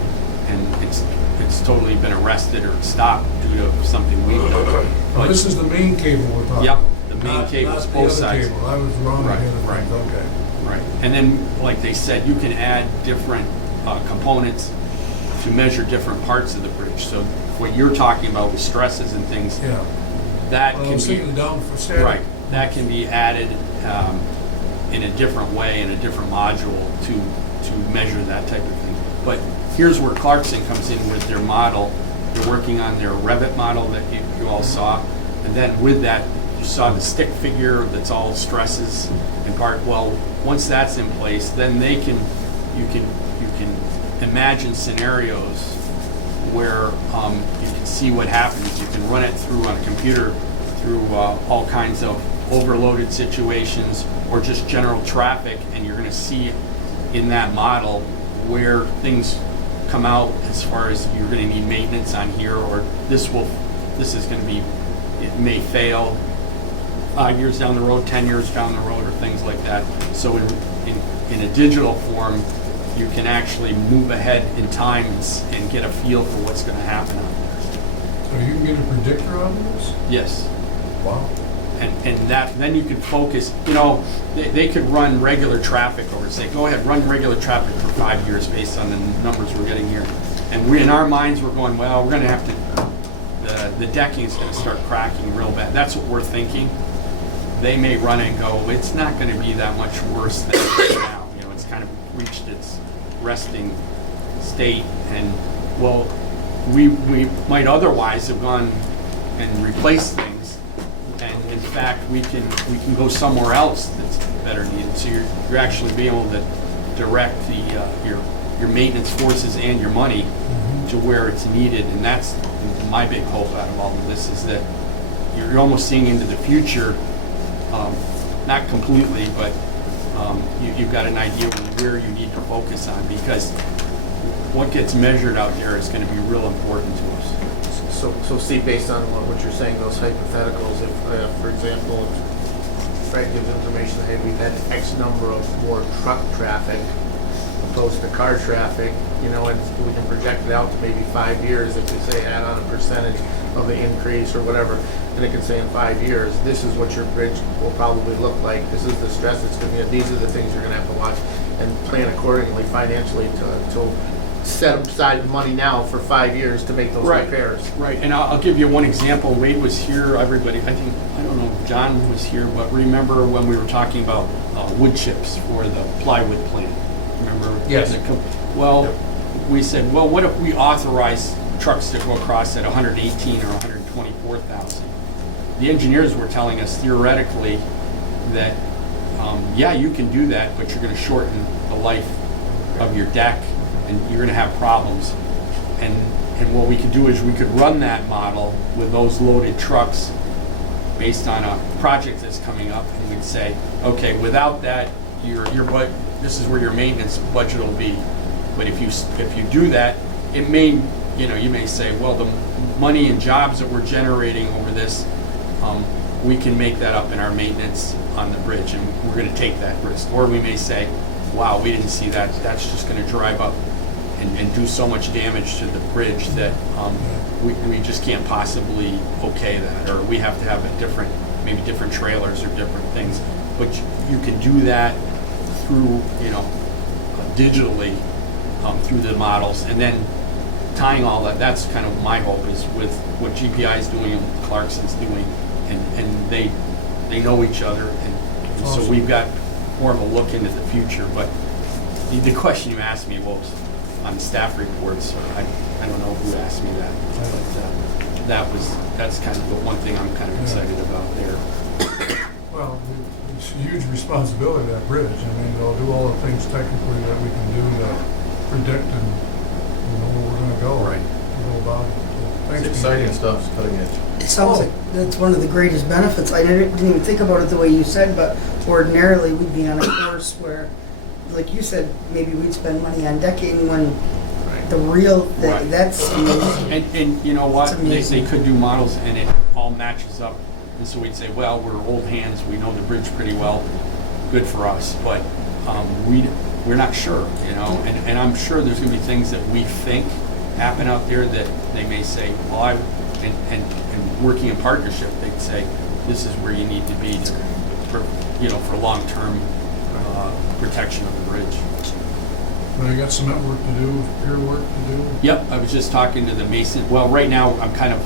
and it's totally been arrested or stopped due to something we've done. Well, this is the main cable we're talking Yep, about. the main cable's not both the other sides. cable. I was wrong Right, on the right. other thing. Okay. Right, and then, like they said, you can add different components to measure different parts of the bridge. So what you're talking about with stresses and things, Yeah. that Well, I can was be, thinking down for static. right, that can be added in a different way, in a different module to measure that type of thing. But here's where Clarkson comes in with their model. They're working on their Revit model that you all saw, and then with that, you saw the stick figure that's all stresses in part. Well, once that's in place, then you can imagine scenarios where you can see what happens. You can run it through on a computer through all kinds of overloaded situations or just general traffic, and you're going to see in that model where things come out as far as you're going to need maintenance on here, or this is going to be, it may fail 5 years down the road, 10 years down the road, or things like that. So in a digital form, you can actually move ahead in time and get a feel for what's gonna happen out there. So you can get a predictor on this? Yes. Wow. And that, then you can focus, you know, they could run regular traffic over, say, go ahead, run regular traffic for 5 years based on the numbers we're getting here. And we, in our minds, we're going, well, we're gonna have to, the decking's gonna start cracking real bad. That's what we're thinking. They may run and go, it's not gonna be that much worse than it is now. You know, it's kind of reached its resting state, and, well, we might otherwise have gone and replaced things. And in fact, we can go somewhere else that's better needed. So you're actually being able to direct your maintenance forces and your money to where it's needed. And that's my big hope out of all of this, is that you're almost seeing into the future, not completely, but you've got an idea of where you need to focus on, because what gets measured out there is going to be real important to us. So see, based on what you're saying, those hypotheticals, if, for example, if Frank gives information, hey, we've had X number of more truck traffic opposed to car traffic, you know, and we can project it out to maybe 5 years, if we say add on a percentage of the increase or whatever, and it can say in 5 years, this is what your bridge will probably look like, this is the stress it's going to be, these are the things you're going to have to watch, and plan accordingly financially to set aside money now for 5 years to make those repairs. Right, and I'll give you one example. Wade was here, everybody, I don't know if John was here, but remember when we were talking about wood chips for the plywood plant? Remember? Yes. Well, we said, well, what if we authorize trucks to go across at 118 or 124,000? The engineers were telling us theoretically that, yeah, you can do that, but you're going to shorten the life of your deck, and you're going to have problems. And what we could do is we could run that model with those loaded trucks based on a project that's coming up, and we'd say, okay, without that, this is where your maintenance budget will be. But if you do that, it may, you know, you may say, well, the money and jobs that we're generating over this, we can make that up in our maintenance on the bridge, and we're going to take that risk. Or we may say, wow, we didn't see that. That's just going to drive up and do so much damage to the bridge that we just can't possibly okay that, or we have to have maybe different trailers or different things. But you can do that through, you know, digitally through the models, and then tying all that. That's kind of my hope, is with what GPI is doing and what Clarkson's doing, and they know each other, and so we've got more of a look into the future. But the question you asked me was on staff reports. I don't know who asked me that, but that's kind of the one thing I'm kind of excited about there. Well, it's a huge responsibility, that bridge. I mean, they'll do all the things technically that we can do to predict and, you know, where we're gonna go. Right. Go about it. So, thanks, It's exciting stuff, it's cutting edge. It sounds like that's one of the greatest benefits. I didn't even think about it the way you said, but ordinarily we'd be on a course where, like you said, maybe we'd spend money on decking when the real thing, Right. that's amazing. And you know what? It's They amazing. could do models and it all matches up. And so we'd say, well, we're old hands, we know the bridge pretty well, good for us. But we're not sure, you know. And I'm sure there's going to be things that we think happen out there that they may say, well, and working in partnership, they'd say, this is where you need to be for long-term protection of the bridge. Now, you got cement work to do, pier work to do? Yep, I was just talking to the mason. Well, right now, I'm kind of,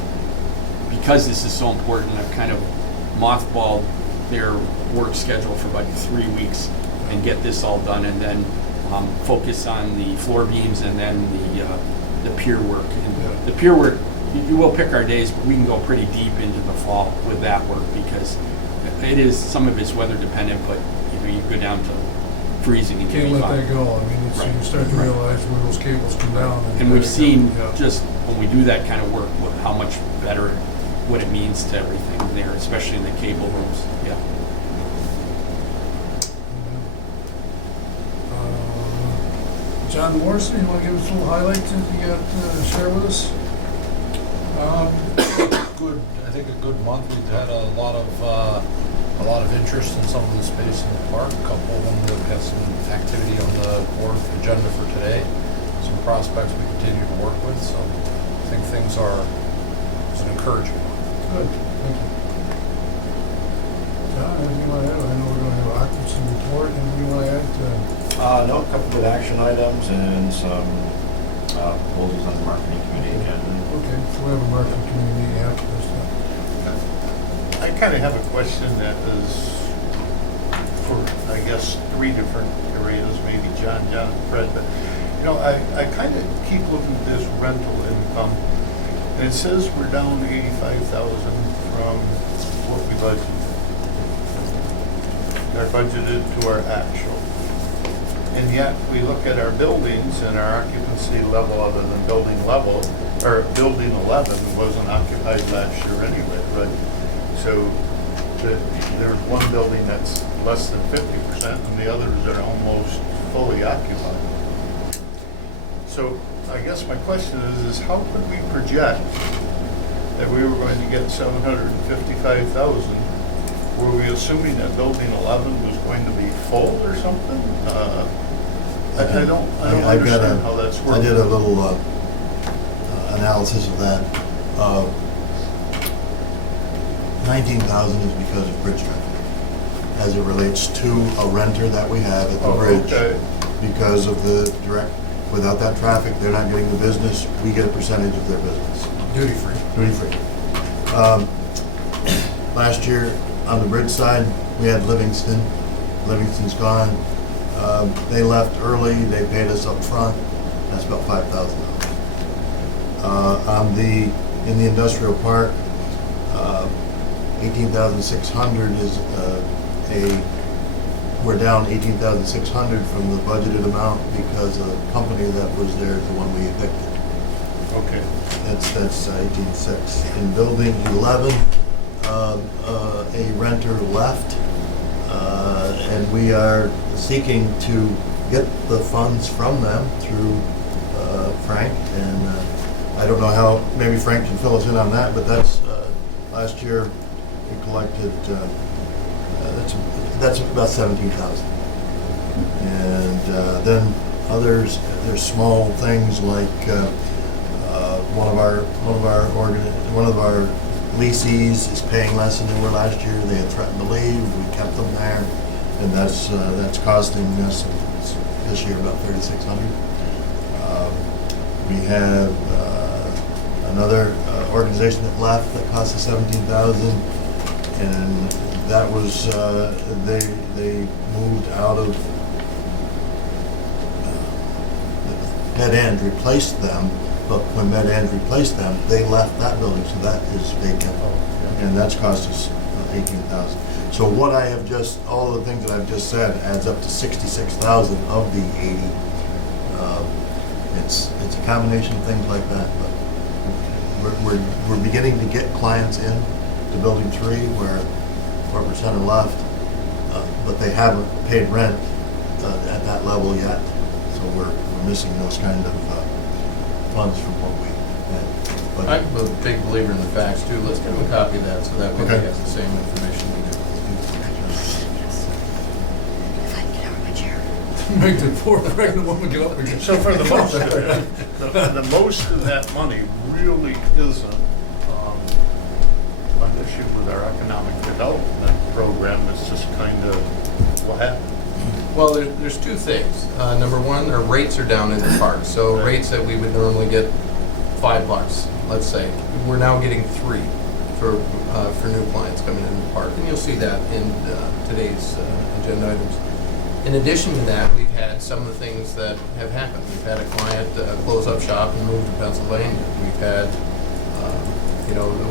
because this is so important, I've kind of mothballed their work schedule for about 3 weeks and get this all done, and then focus on the floor beams and then the pier work. And the pier work, you will pick our days, but we can go pretty deep into the fall with that work, because it is, some of it's weather dependent, but you go down to freezing and Can't let that go. I mean, Right. you start to realize where those cables come down. And we've seen Yeah. just when we do that kind of work, how much better, what it means to everything there, especially in the cable rooms. Yeah. John Morrison, you want to give us a little highlight that you got to share with us? Good, I think a good month. We've had a lot of interest in some of the space in the park. A couple of them have had some activity on the board agenda for encouraging one. Good, thank you. John, anything you want to add? I know we're going to have occupancy report, anything you want to add to? No, a couple good action items and some proposals on the marketing committee agenda. Okay, so we have a marketing committee meeting after this then. I kind of have a question that is for, I guess, 3 different areas, maybe John, and Fred, but, you know, I kind of keep looking at this rental income, and it says we're down 85,000 from what we budgeted. Our budgeted to our actual. And yet, we look at our buildings and our occupancy level other than building level, or building 11 wasn't occupied last year anyway, right? So there's one building that's less than 50% and the others are almost fully occupied. So I guess my question is how could we project that we were going to get 755,000? Were we assuming that building 11 was going to be full or something? I don't understand how that's working. I did a little analysis of that. 19,000 is because of bridge traffic, as it relates to a renter that we have at the bridge. Okay. Because of the direct, without that traffic, they're not getting the business, we get a percentage of their business. Duty free. Duty free. Last year, on the bridge side, we had Livingston. Livingston's gone. They left early, they paid us up front. That's about $5,000. In the industrial park, 18,600 is we're down 18,600 from the budgeted amount because the company that was there is the one we evicted. Okay. That's 18,600. In building 11, a renter left, and we are seeking to get the funds from them through Frank, and I don't know how, maybe Frank can fill us in on that, but that's, last year we collected, that's about 17,000. And then others, there's small things like one of our leases is paying less than they were last year. They had threatened to leave. We kept them there, and that's costing us this year about 3,600. We have another organization that left that cost us 17,000, and that was they moved out of Med End, replaced them. But when Med End replaced them, they left that building, so that is vacant, and that's cost us 18,000. So what I have just, all the things that I've just said adds up to 66,000 of the 80. It's a combination of things like that, but we're beginning to get clients in to building 3 where corporate center left, but they haven't paid rent at that level yet, so we're missing those kind of funds from what we had. I'm a big believer in the facts too. Let's give them a copy of that so that way Okay. he has the same information we do. If I can get out of my chair. Make the poor pregnant woman get up again. So for the most of that, the most of that money really isn't an issue with our economic development program. It's just kind of what happened. Well, there's 2 things. Number one, our rates are down in the park. So rates that we would normally get $5, let's say, we're now getting 3 for new clients coming into the park, and you'll see that in today's agenda items. In addition to that, we've had some of the things that have happened. We've had a client close up shop and move to Pennsylvania. We've had,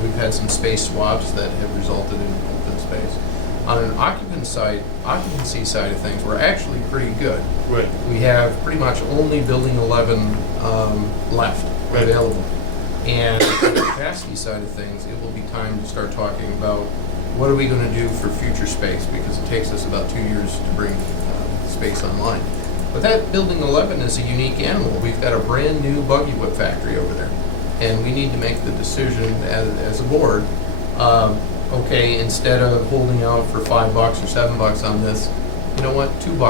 we've had some space swaps that have resulted in open space. On an occupancy side of things, we're actually pretty good. Right. We have pretty much only building 11 left available. And on the capacity side of things, it will be time to start talking about what are we going to do for future space, because it takes us about 2 years to bring space online. But that building 11 is a unique animal. We've got a brand new buggy whip factory over there, and we need to make the decision as a board. Okay, instead of holding out for $5 or $7 on this, you know what, $2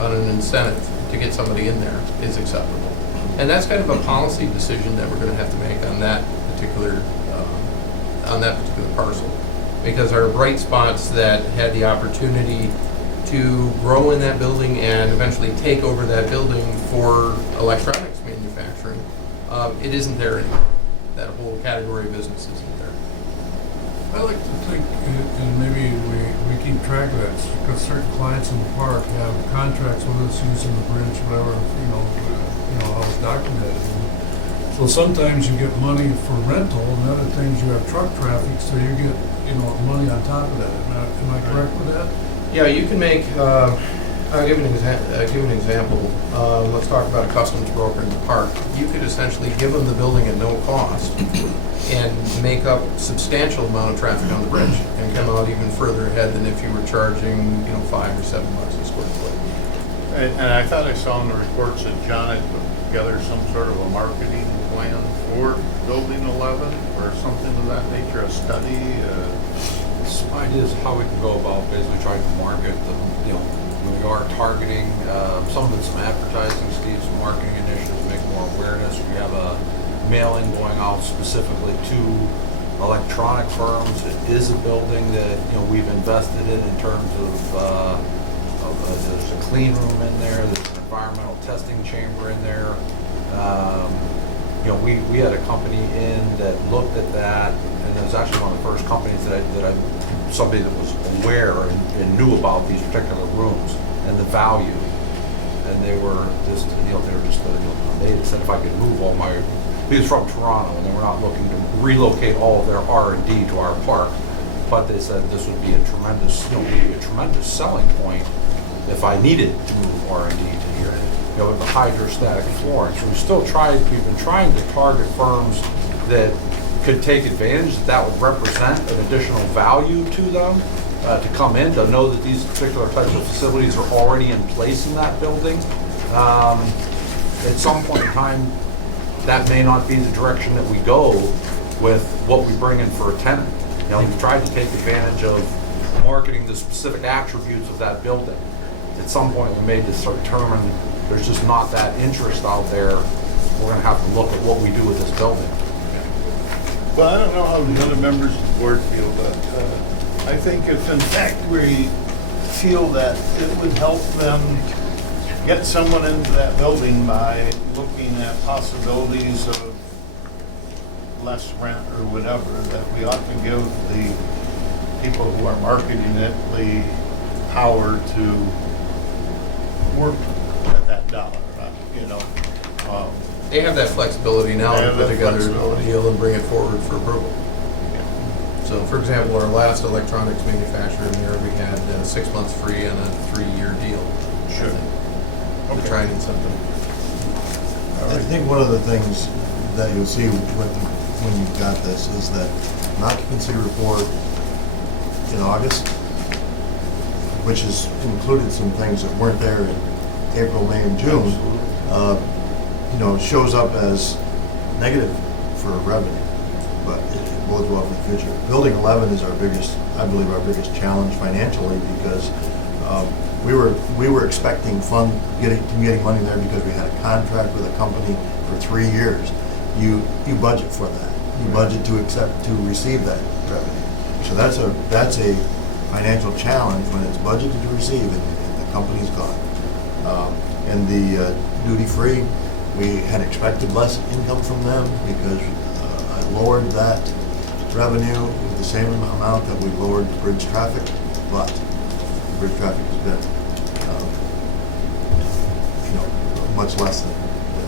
on an incentive to get somebody in there is acceptable. And that's kind of a policy decision that we're gonna have to make on that particular on that particular parcel. Because our bright spots that had the opportunity to grow in that building and eventually take over that building for electronics manufacturing, it isn't there anymore. That whole category of business isn't there. I like to think, and maybe we keep track of that, because certain clients in the park have contracts with us using the bridge, whatever, how it's documented. So sometimes you get money for rental, and other things you have truck traffic, so you get, money on top of that. Am I correct with that? Yeah, you can make, I'll give an example. Let's talk about a customs broker in the park. You could essentially give them the building at no cost and make up substantial amount of traffic on the bridge and come out even further ahead than if you were charging, $5 or $7 a square foot. And I thought I saw in the reports that John had put together some sort of a marketing plan for Building 11 or something of that nature, a study. Some ideas how we can go about basically trying to market the, we are targeting, some of it's some advertising, Steve, some marketing initiatives to make more awareness. We have a mailing going out specifically to electronic firms. It is a building that, we've invested in terms of there's a clean room in there, there's an environmental testing chamber in there. We had a company in that looked at that, and it was actually one of the first companies somebody that was aware and knew about these particular rooms and the value. And they were just, they said if I could move all my, he was from Toronto, and they were not looking to relocate all of their R&D to our park, but they said this would be a tremendous selling point if I needed to move R&D to here. With the hydrostatic flooring. So we've been trying to target firms that could take advantage, that would represent an additional value to them, to come in, to know that these particular types of facilities are already in place in that building. At some point in time, that may not be the direction that we go with what we bring in for a tenant. We've tried to take advantage of marketing the specific attributes of that building. At some point, we may just determine there's just not that interest out there. We're going to have to look at what we do with this building. Well, I don't know how the other members of the board feel, but I think if in fact we feel that it would help them get someone into that building by looking at possibilities of less rent or whatever, that we ought to give the people who are marketing it the power to work at that dollar, They have that flexibility now They to have put that together a flexibility. deal and bring it forward for approval. So, for example, our last electronics manufacturer in here, we had 6 months free and a 3-year deal. Sure. To Okay. try and something. I think one of the things that you'll see when you've got this is that an occupancy report in August, which has included some things that weren't there in April, May, and June, shows up as negative for revenue, but it bodes well for the future. Building 11 is I believe our biggest challenge financially, because we were expecting getting money there because we had a contract with a company for 3 years. You budget for that. You budget to receive that revenue. So that's a financial challenge when it's budgeted to receive and the company's gone. And the duty free, we had expected less income from them because I lowered that revenue with the same amount that we lowered the bridge traffic, but the bridge traffic has been, much less than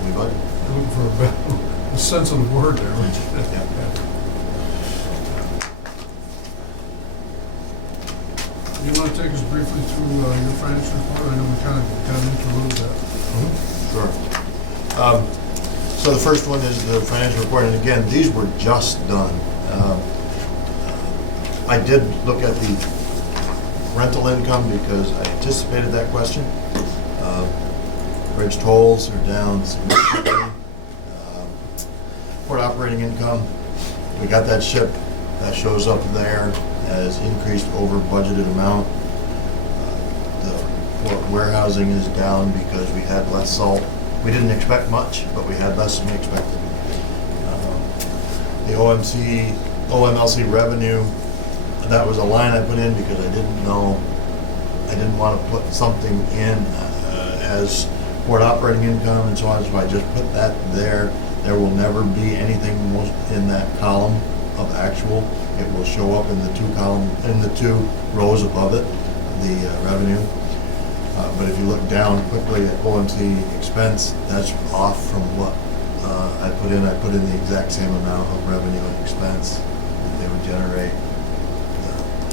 we budgeted. Looking for a sense of the word there. You want to take us briefly through your financial report? I know we kind of got into a little bit. Sure. So the first one is the financial report, and again, these were just done. I did look at the rental income because I anticipated that question. Bridge tolls are down significantly. Port operating income, we got that ship, that shows up there as increased over budgeted amount. The port warehousing is down because we had less salt. We didn't expect much, but we had less than we expected. The OMC OMLC revenue, that was a line I put in because I didn't want to put something in as port operating income and so on, so I just put that there. There will never be anything in that column of actual. It will show up in the two rows above it, the revenue. But if you look down quickly at OMC expense, that's off from what I put in. I put in the exact same amount of revenue and expense that they would generate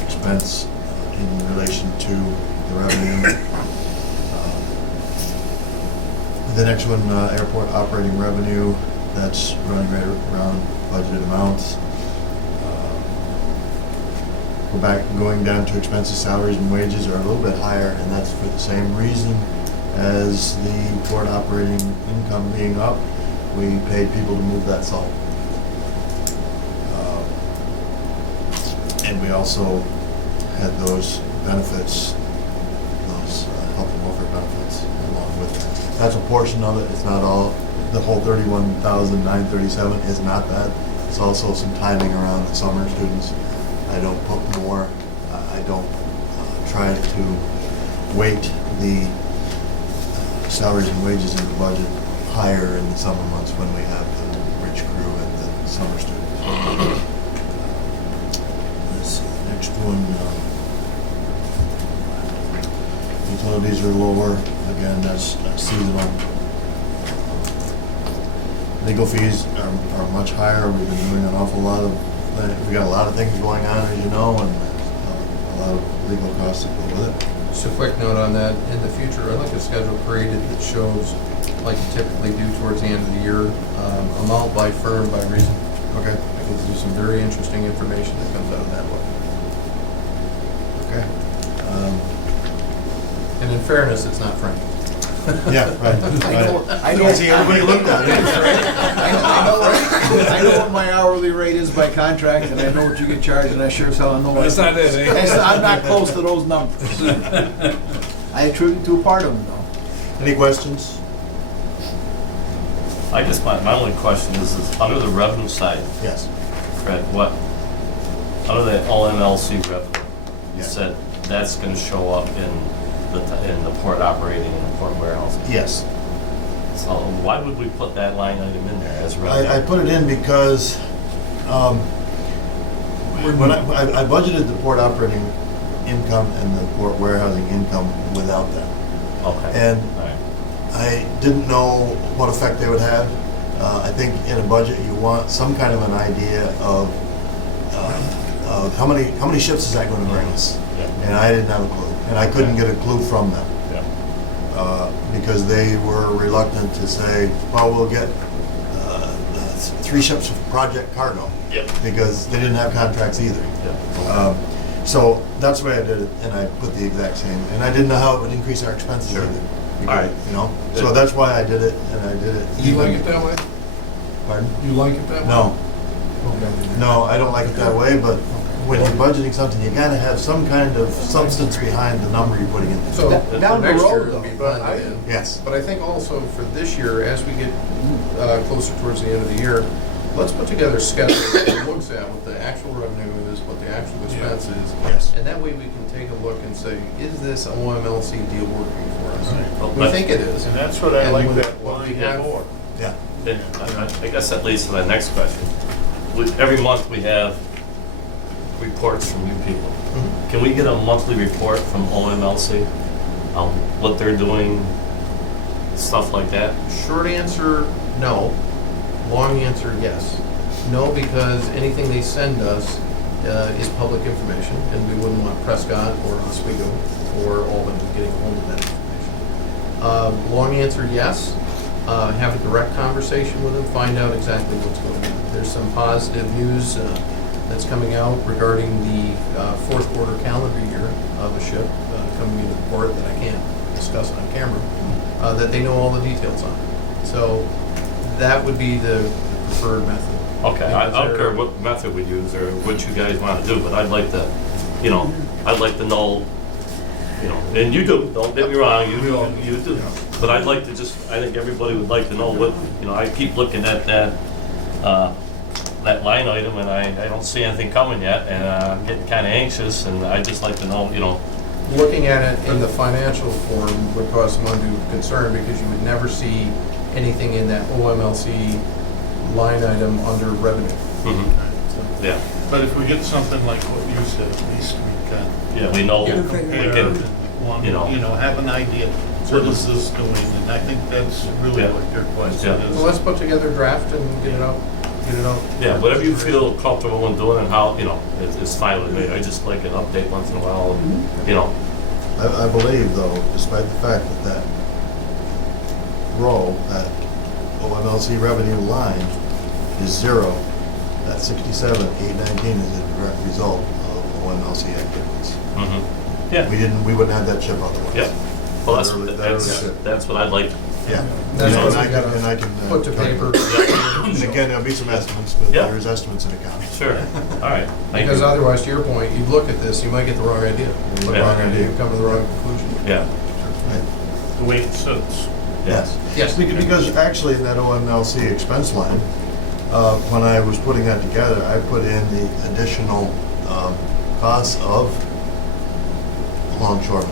expense in relation to the revenue. The next one, airport operating revenue, that's running right around budgeted amounts. Going down to expenses, salaries and wages are a little bit higher, and that's for the same reason as the port operating income being up. We paid people to move that salt. And we also had those benefits, those health and welfare benefits along with it. That's a portion of it, it's not all. The whole 31,937 is not that. It's also some timing around the summer students. I don't put more, I don't try to weight the salaries and wages in the budget higher in the summer months when we have the rich crew and the summer students. Let's see, the next one, utilities are lower, again, that's seasonal. Legal fees are much higher, we've been doing an awful lot of, we got a lot of things going on, as you know, and a lot of legal costs that go with it. Just a quick note on that, in the future, I'd like a schedule created that shows, like you typically do towards the end of the year, amount by firm by reason. Okay. Because there's some very interesting information that comes out of that one. Okay. And in fairness, it's not Frank. Yeah, right. I know, See, everybody looked at it. I know what my hourly rate is by contract, and I know what you get charged, and I sure as hell know it. That's not it, eh? I'm not close to those numbers. I attribute to a part of them, though. Any questions? I guess my only question is under the revenue side, Yes. Fred, under the OMLC revenue, you Yeah. said that's gonna show up in the port operating and the port warehouse. Yes. So why would we put that line item in there as I revenue? put it in because when I budgeted the port operating income and the port warehousing income without that. Okay. And All right. I didn't know what effect they would have. I think in a budget you want some kind of an idea of how many ships is that going to bring us? Yeah. And I didn't have a clue, and I couldn't get a clue from them Yeah. because they were reluctant to say, well, we'll get 3 ships of project cargo. Yep. Because they didn't have contracts either. Yeah. So that's the way I did it, and I put the exact same, and I didn't know how it would increase our expenses Sure. either. All right. You know, so that's why I did it, and I did it. You like even- it that way? Pardon? You like it that way? No, Okay. no, I don't like it that way, but when you're budgeting something, you gotta have some kind of substance behind the number you're putting in. So, Down the for next road, year, it'll though. be But blended in. Yes. But I think also for this year, as we get closer towards the end of the year, let's put together a schedule that looks at what the actual revenue is, what the actual expense is. Yes. And that way we can take a look and say, is this OMLC deal working for us? Well, We but- think it is. And that's what I And like when- that when we line have- for. Yeah. Then I guess that leads to my next question. Every month we have reports from you people. Mhm. Can we get a monthly report from OMLC on what they're doing, stuff like that? Short answer, no. Long answer, yes. No, because anything they send us is public information, and we wouldn't want Prescott or Oswego or Albany getting hold of that information. Long answer, yes. Have a direct conversation with them, find out exactly what's going on. There's some positive news that's coming out regarding the fourth quarter calendar year of a ship coming into the port that I can't discuss on camera, that they know all the details on. So that would be the preferred method. Okay, I Because don't they're- care what method we use or what you guys want to do, but I'd like to, I'd like to know, and you do, don't get me wrong, you do. But I'd like to I think everybody would like to know what, I keep looking at that, that line item, and I don't see anything coming yet, and I'm getting kinda anxious, and I'd just like to know, you know, Looking at it in the financial form would cause some undue concern because you would never see anything in that OMLC line item under revenue. yeah, But if we get something like what you said, at least we can yeah, we know, Yeah. we compare, can, one, you know. have an idea, what is this doing? And I think that's really Yeah. what your question Yeah. is. So let's put together a draft and get it out. Yeah, whatever you feel comfortable in doing and how, you know, it's fine with me. I just like an update once in a while, you know. I believe though, despite the fact that that row, that OMLC revenue line is zero, that 67,819 is a direct result of OMLC activities. Yeah, We wouldn't have that chip otherwise. yeah. Well, That was it. that's what I'd like. Yeah. That's And what I we can- gotta and I can, put to paper. And again, there'll be some estimates, but Yeah. there's estimates in accounting. Sure, all right. Thank Because you. otherwise, to your point, you look at this, you might get the wrong idea. You look Yeah. wrong idea, you come to the wrong conclusion. Yeah, Right. The way it sits. Yes. Yes. Because actually in that OMLC expense line, when I was putting that together, I put in the additional costs of longshoremen.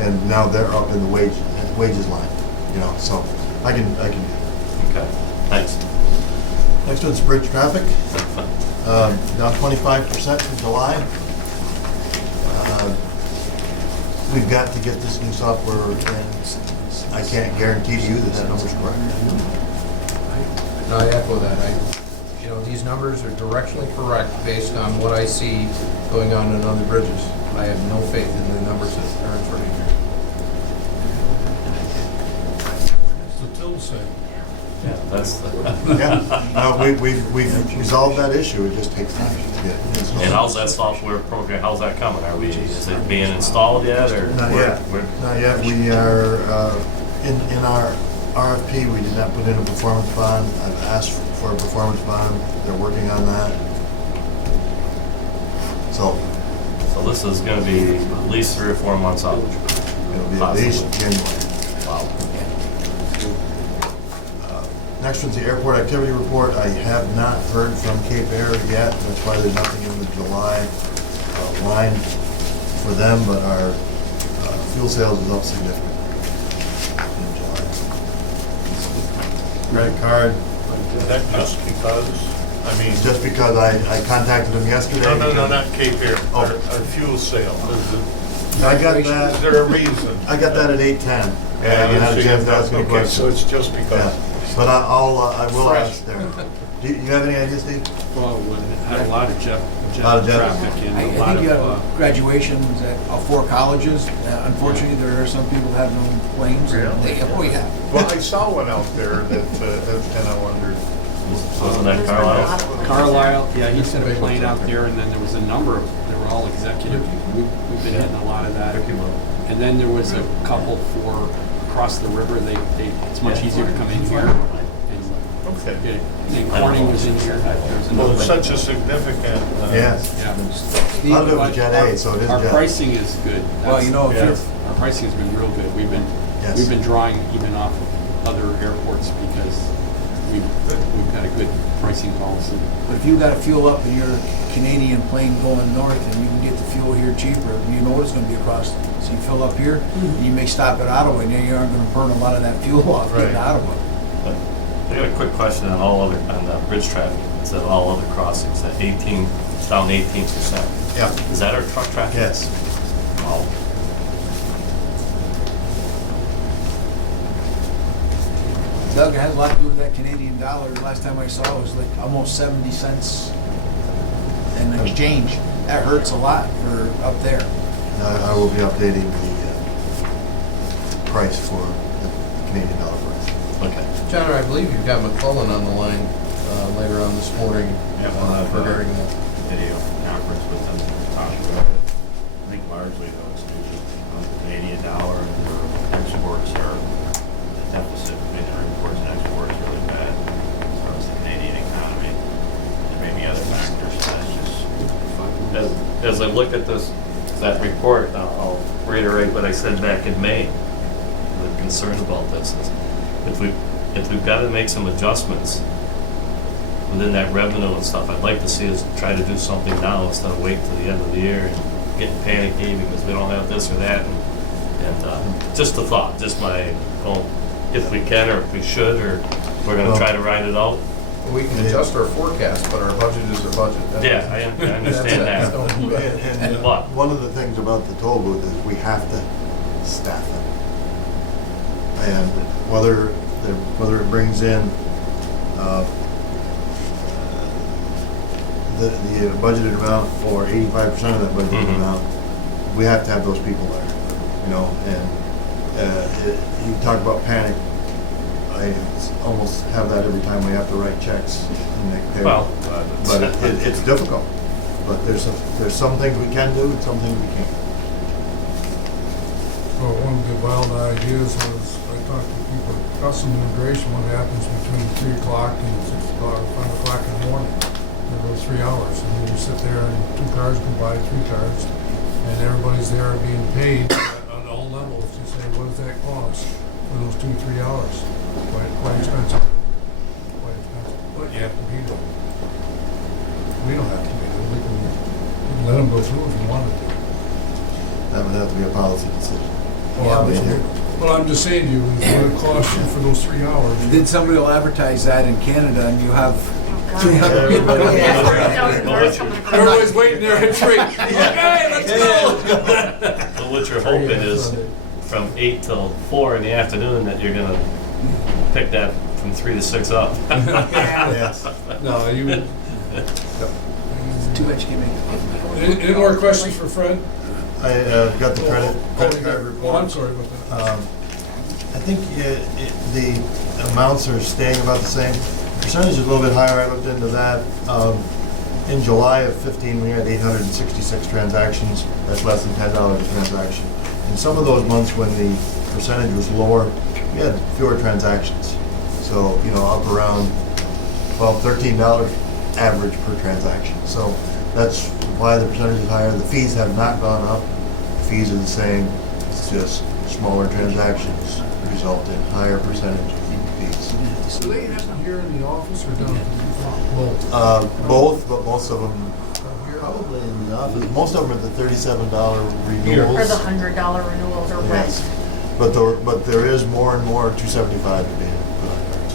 And now they're up in the wages line, you know, so I can do that. okay, thanks. Next one's bridge traffic, down 25% from July. We've got to get this new software, and I can't guarantee to you that that number's correct. And I echo that. These numbers are directionally correct based on what I see going on in other bridges. I have no faith in the numbers that are in front of you. It's the till saying. Yeah, that's the, Yeah, we've resolved that issue, it just takes time to get it installed. and how's that software program, how's that coming? Is it being installed yet, or? Not yet, not yet. We are, in our RFP, we did not put in a performance bond. I've asked for a performance bond, they're working on that. So, So this is gonna be at least 3 or 4 months out. it'll be at least January. Wow. Next one's the airport activity report. I have not heard from Cape Air yet, that's why there's nothing in the July line for them, but our fuel sales is up significantly in July. Credit card, Is that just because, I mean, it's just because I contacted them yesterday. no, not Cape Air, Oh. our fuel sale. I got Is that, there a reason? I got that at 8:10. I haven't had a chance to ask any Okay, so questions. it's just Yeah, because. but I will Fresh. ask there. Do you have any ideas, Steve? Well, we had a lot of jet Lot of jet. traffic and I a lot think you of, have graduations at 4 colleges. Unfortunately, there are some people that have no planes. Really? Oh, yeah. Well, I saw one out there and I wondered. Wasn't that Carlisle? Carlisle, yeah, he sent a plane out there, and then there was a number of, they were all executive. We've been hitting a lot of that. And then there was a couple for across the river, it's much easier to come in here. And Okay. and Corning was in here, there was Well, another. it's such a significant. Yes. Yeah. I'll do it with Jet A, so it is Our Jet. pricing is good. Well, you know, if That's- Our pricing has been real good. We've Yes. been drawing even off of other airports because we've got a good pricing policy. But if you got to fuel up in your Canadian plane going north and you can get the fuel here cheaper, you know it's going to be across. So you fill up here, and you may stop at Ottawa, and then you aren't going to burn a lot of that fuel off getting to Right. Ottawa. I got a quick question on on the bridge traffic. It said all other crossings, that 18, down 18%. Yeah. Is that our truck traffic? Yes. Wow. Doug, it has a lot to do with that Canadian dollar. Last time I saw it was like almost 70 cents in exchange. That hurts a lot for up there. I will be updating the price for the Canadian dollar price. Okay. John, I believe you've got McClellan on the line later on this morning Yeah, we'll have regarding that. video conference with them talking about it. I think largely though it's due to the Canadian dollar and their exports are, the deficit between their imports and exports is really bad as far as the Canadian economy. There may be other factors, that's just. As I look at that report, I'll reiterate what I said back in May. I'm concerned about this. If we've got to make some adjustments, within that revenue and stuff, I'd like to see us try to do something now instead of wait till the end of the year and getting panicky because we don't have this or that. And just a thought, just my, well, if we can or if we should, or we're gonna try to ride it out. We can adjust our forecast, but our budget is our budget. Yeah, I understand that. And What? one of the things about the toll booth is we have to staff it. And whether it brings in the budgeted amount or 85% of that budgeted Mhm. amount, we have to have those people there, you know, and you talk about panic. I almost have that every time we have to write checks and make payroll. Well, But it's difficult. But there's some things we can do and some things we can't. Well, one of the wild ideas was, I talked to people at Customs Immigration, what happens between 3 o'clock and 6 o'clock, 5 o'clock in the morning. There goes 3 hours, and then you sit there and 2 cars go by, 3 cars, and everybody's there being paid on all levels. You say, what does that cost for those 2-3 hours? Quite expensive. Quite expensive. But you have to be there. We don't have to be there. We can let them go through if you wanted to. That would have to be a policy decision. Well, Yeah. Well, I'm just saying to you, is what it costs you for those 3 hours. Then somebody will advertise that in Canada and you have Oh, 300 people. God. Yeah. 40,000 cars coming across. Everybody's waiting there at 3. Okay, let's go. Well, what you're hoping is from 8 till 4 in the afternoon that you're gonna pick that from 3 to 6 up. Yes. No, you would. Too much giving. Any more questions for Fred? I got the credit card Oh, report. I'm sorry about that. I think the amounts are staying about the same. Percentage is a little bit higher, I looked into that. In July of 15, we had 866 transactions, that's less than $10 a transaction. In some of those months when the percentage was lower, we had fewer transactions. So, you know, up around $12, $13 average per transaction. So that's why the percentage is higher. The fees have not gone up. The fees are the same. It's just smaller transactions result in higher percentage fees. Do they happen here in the office or down at both? Both, but most of them probably in the office. Most of them are the $37 renewals. Or the $100 renewals or Yes. rent. But there is more and more $275 being put on cards.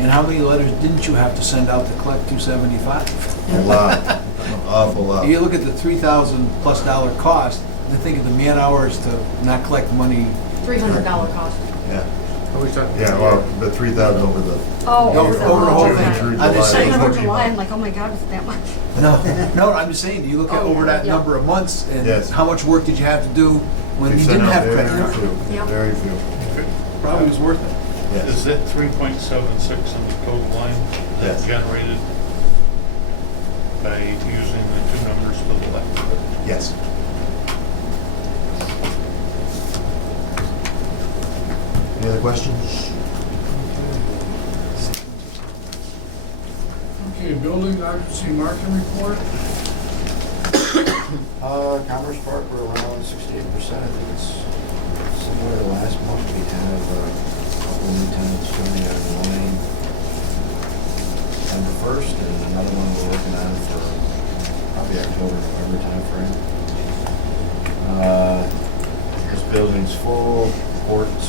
And how many letters didn't you have to send out to collect 275? A lot, an awful lot. You look at the $3,000+ cost, and think of the man hours to not collect money. $300 cost. Yeah, Are we talking? yeah, well, the 3,000 over the. Oh, Over the whole okay. thing. Through I'm just July. saying. I remember July, I'm like, oh my God, is it that much? No, I'm just saying, you look at Oh, over that yeah. number of months, and Yes. how much work did you have to do when We've you sent didn't out have very credit few, card? Yeah. Very few. Probably was worth it. Yes. Is that 3.76 in the code line Yes. generated by using the 2 numbers to the left? Yes. Any other questions? Okay, building occupancy market report. Commerce Park, we're around 68%. I think it's similar to last month. We have a couple new tenants coming out of the line September 1st, and another one we're working on for probably October, November timeframe. This building's full, ports,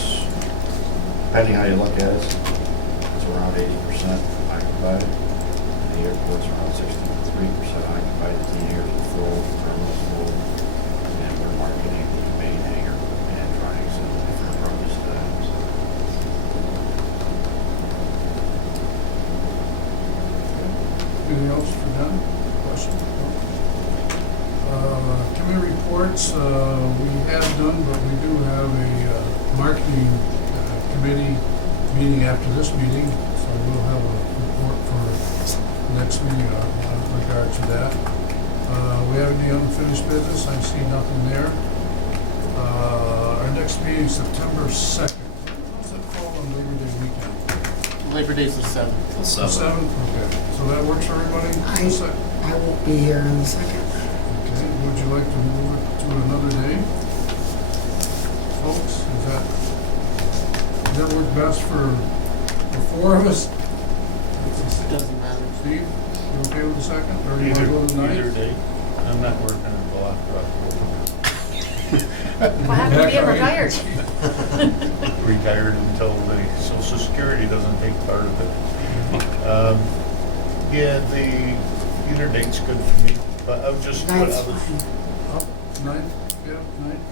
depending how you look at it, it's around 80% occupied. The airport's around 63% occupied. The theaters are full, terminal's full, and we're marketing the main hangar and trying some different approaches to that. So, Anything else for Don? Question? Committee reports, we have done, but we do have a marketing committee meeting after this meeting, so we'll have a report for next meeting in regard to that. We have any unfinished business? I see nothing there. Our next meeting is September 2nd. How's that fall on Labor Day weekend? Labor Day's the 7th. Till The 7. 7th? Okay. So that works for everybody? The second? I won't be here in a second. Okay, would you like to move it to another day? Folks, does that work best for The four of us. Doesn't matter. Steve, you okay with the second, or you wanna go to the Either ninth? day. I'm not working until after October. What happened to being retired? Retired until the Social Security doesn't take part of it. Yeah, the either date's good for me, but I was just, I Ninth's was, fine. Oh, ninth, yeah, ninth.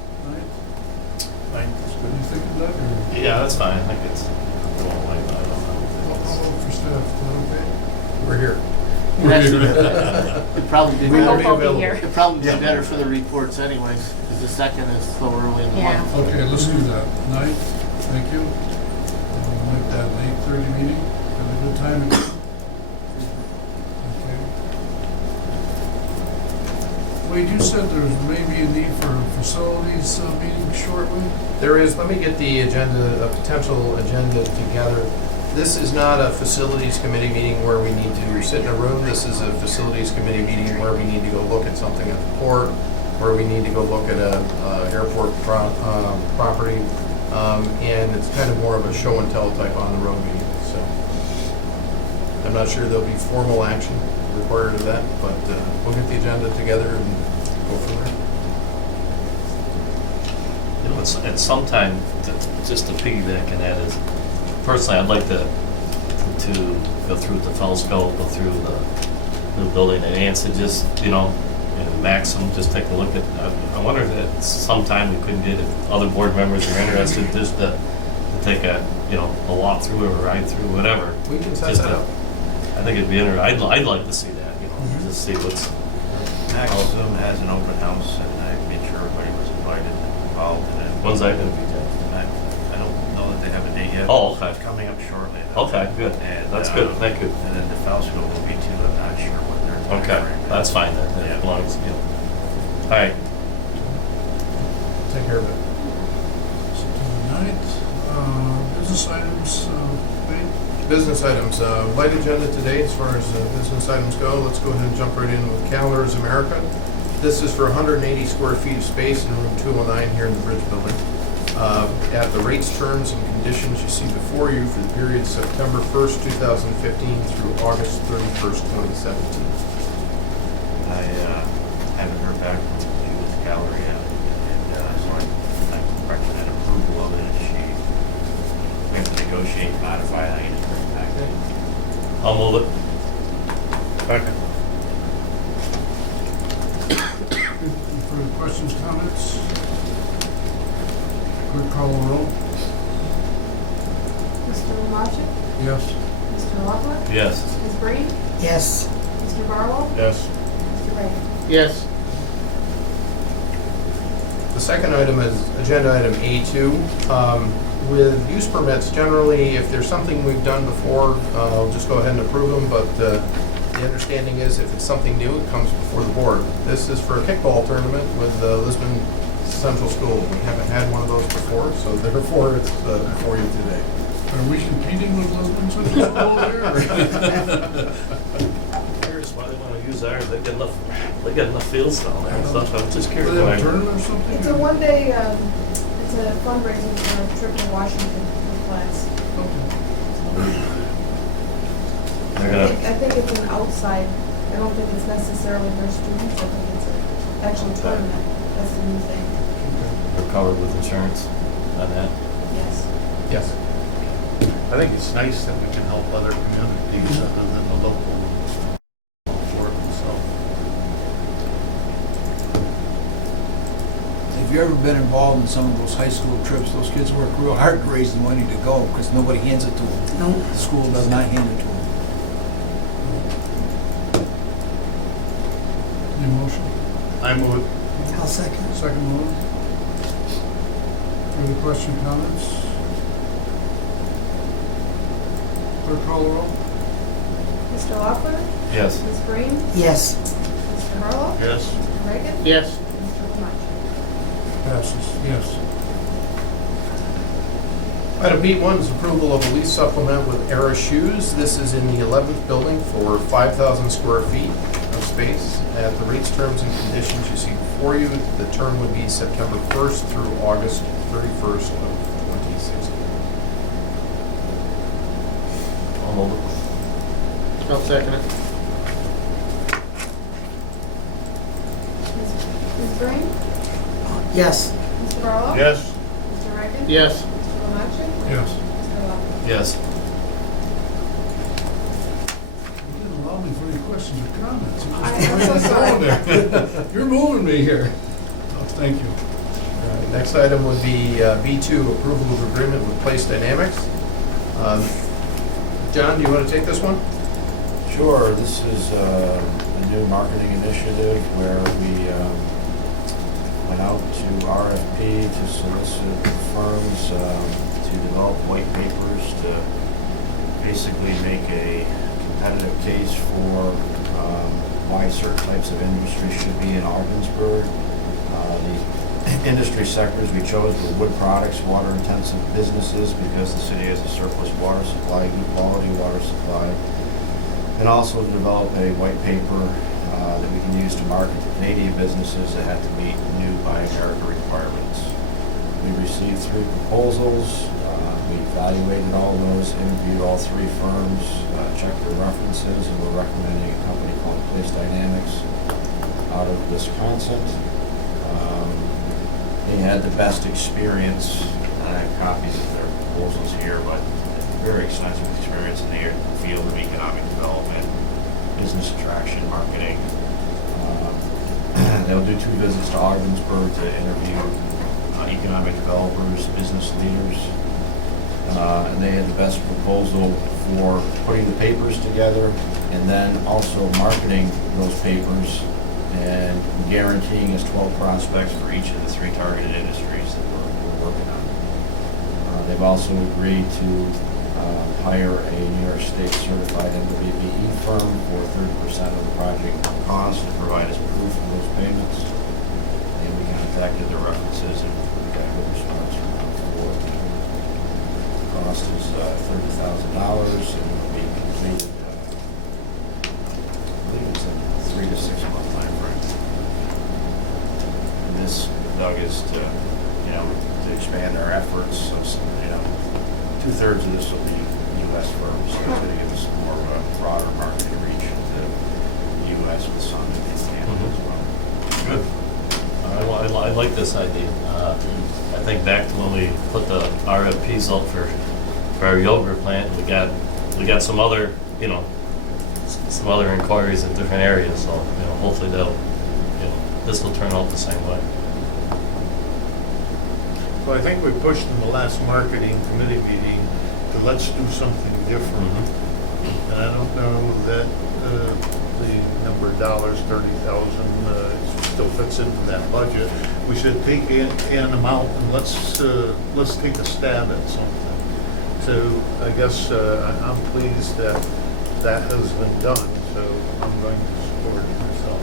fine, it's What do good. you think of that, or? Yeah, that's fine, I think it's, well, I don't How know. about for staff, is that okay? We're here. It'd probably be We hope better, I'll be here. it'd probably be better for the reports anyways, because the second is so early in the Yeah. month. Okay, let's do that. Ninth, thank you. We'll make that an 8:30 meeting. Have a good time. Okay. Wade, you said there's maybe a need for facilities meeting shortly? There is, let me get the agenda, a potential agenda together. This is not a facilities committee meeting where we need to sit in a room. This is a facilities committee meeting where we need to go look at something at the port, where we need to go look at a airport property. And it's kind of more of a show and tell type on the road meeting, so. I'm not sure there'll be formal action required of that, but we'll get the agenda together and go from there. You know, it's sometime, just to piggyback on that is, personally, I'd like to go through with the Felsco, go through the new building at Anson, just, you know, and Maxim, just take a look at, I wonder if sometime we couldn't get, if other board members are interested, just to take a, you know, a walk through or a ride through, whatever. We can set Just that to- up. I think it'd be interesting, I'd like to see that, you know, to see what's, Maxim has an open house, and I made sure everybody was invited and involved in it. when's that gonna be, Jeff? I don't know that they have a date yet. Oh, okay. It's coming up shortly. though. Okay, good, And, that's good, thank you. And then the Felsco will be too, I'm not sure what their. Okay, timeframe is. that's fine then, Yeah. as long as, you know. All right, Take care of it. September 9th. Business items, Wade? Business items, light agenda today as far as business items go. Let's go ahead and jump right in with Calendars America. This is for 180 square feet of space in room 209 here in the Bridge Building. At the rates, terms, and conditions you see before you for the period September 1st, 2015 through August 31st, 2017. I haven't heard back from Judith Gallery yet, and so I recommend approval of it. We have to negotiate, modify it, I can just bring it back. I'll move it. Second. Any further questions, comments? Clerk call the roll. Mr. Maciek? Yes. Mr. Lockwood? Yes. Ms. Breen? Yes. Mr. Barlow? Yes. Mr. Reagan? Yes. The second item is agenda item A2. With use permits, generally, if there's something we've done before, I'll just go ahead and approve them, but the understanding is if it's something new, it comes before the board. This is for a kickball tournament with Lisbon Central School. We haven't had one of those before, so therefore it's before you today. Are we competing with Lisbon Central School there? Curious why they wanna use ours, they got enough fields down there and stuff, I'm just Do curious. they have a why. tournament or something? It's a one-day, it's a fundraising for a trip to Washington for class. They're gonna, I think it's an outside, I don't think it's necessarily for students, I think it's an actual tournament. That's the new thing. they're covered with insurance on that. Yes. Yes. I think it's nice that we can help other communities other than the local board itself. If you've ever been involved in some of those high school trips, those kids work real hard to raise the money to go because nobody hands it to them. No. The school does not hand it to them. Any motion? I move, I'll second. Second move. Further question, comments? Clerk call the roll. Mr. Lockwood? Yes. Ms. Breen? Yes. Mr. Barlow? yes. Mr. Reagan? Yes. Mr. Maciek? Passes, yes. Item B1 is approval of a lease supplement with Era Shoes. This is in the 11th building for 5,000 square feet of space. At the rates, terms, and conditions you see before you, the term would be September 1st through August 31st of 2016. move it. I'll second it. Ms. Green? Yes. Mr. Barlow? Yes. Mr. Riker? Yes. Mr. Lamachi? Yes. Mr. Lawler? Yes. You didn't allow me for any questions or comments. You I just- am so sorry. You're moving me here. Oh, thank you. Next item would be B2, approval of agreement with Place Dynamics. John, do you want to take this one? Sure, this is a new marketing initiative where we went out to RFP to solicit firms to develop white papers to basically make a competitive case for why certain types of industry should be in Ogdensburg. The industry sectors we chose were wood products, water-intensive businesses, because the city has a surplus water supply, good quality water supply, and also to develop a white paper that we can use to market to Canadian businesses that have to meet new Buy America requirements. We received 3 proposals. We evaluated all those, interviewed all 3 firms, checked their references, and we're recommending a company called Place Dynamics out of Wisconsin. They had the best experience. I have copies of their proposals here, but very extensive experience in the field of economic development, business attraction, marketing. They'll do 2 visits to Ogdensburg to interview economic developers, business leaders. And they had the best proposal for putting the papers together and then also marketing those papers and guaranteeing us 12 prospects for each of the 3 targeted industries that we're working on. They've also agreed to hire a New York State certified MWBE firm for 30% of the project cost to provide us proof of those payments. And we contacted their references and we got a good response from them for it. The cost is $30,000 and will be completed, I believe it's a 3 to 6 month time frame. And this, Doug, is to, to expand our efforts. So, 2/3 of this will be U.S. firms, so it's going to give us more of a broader market reach into the U.S. with some in Canada as well. Good. I like this idea. I think back to when we put the RFPs up for our yogurt plant, we got some other, some other inquiries in different areas, so, hopefully this will turn out the same way. So I think we pushed in the last marketing committee meeting to let's do something different. And I don't know that the number of dollars, 30,000, still fits into that budget. We should take an amount and let's take a stab at something. So I guess I'm pleased that that has been done. So I'm going to support it myself.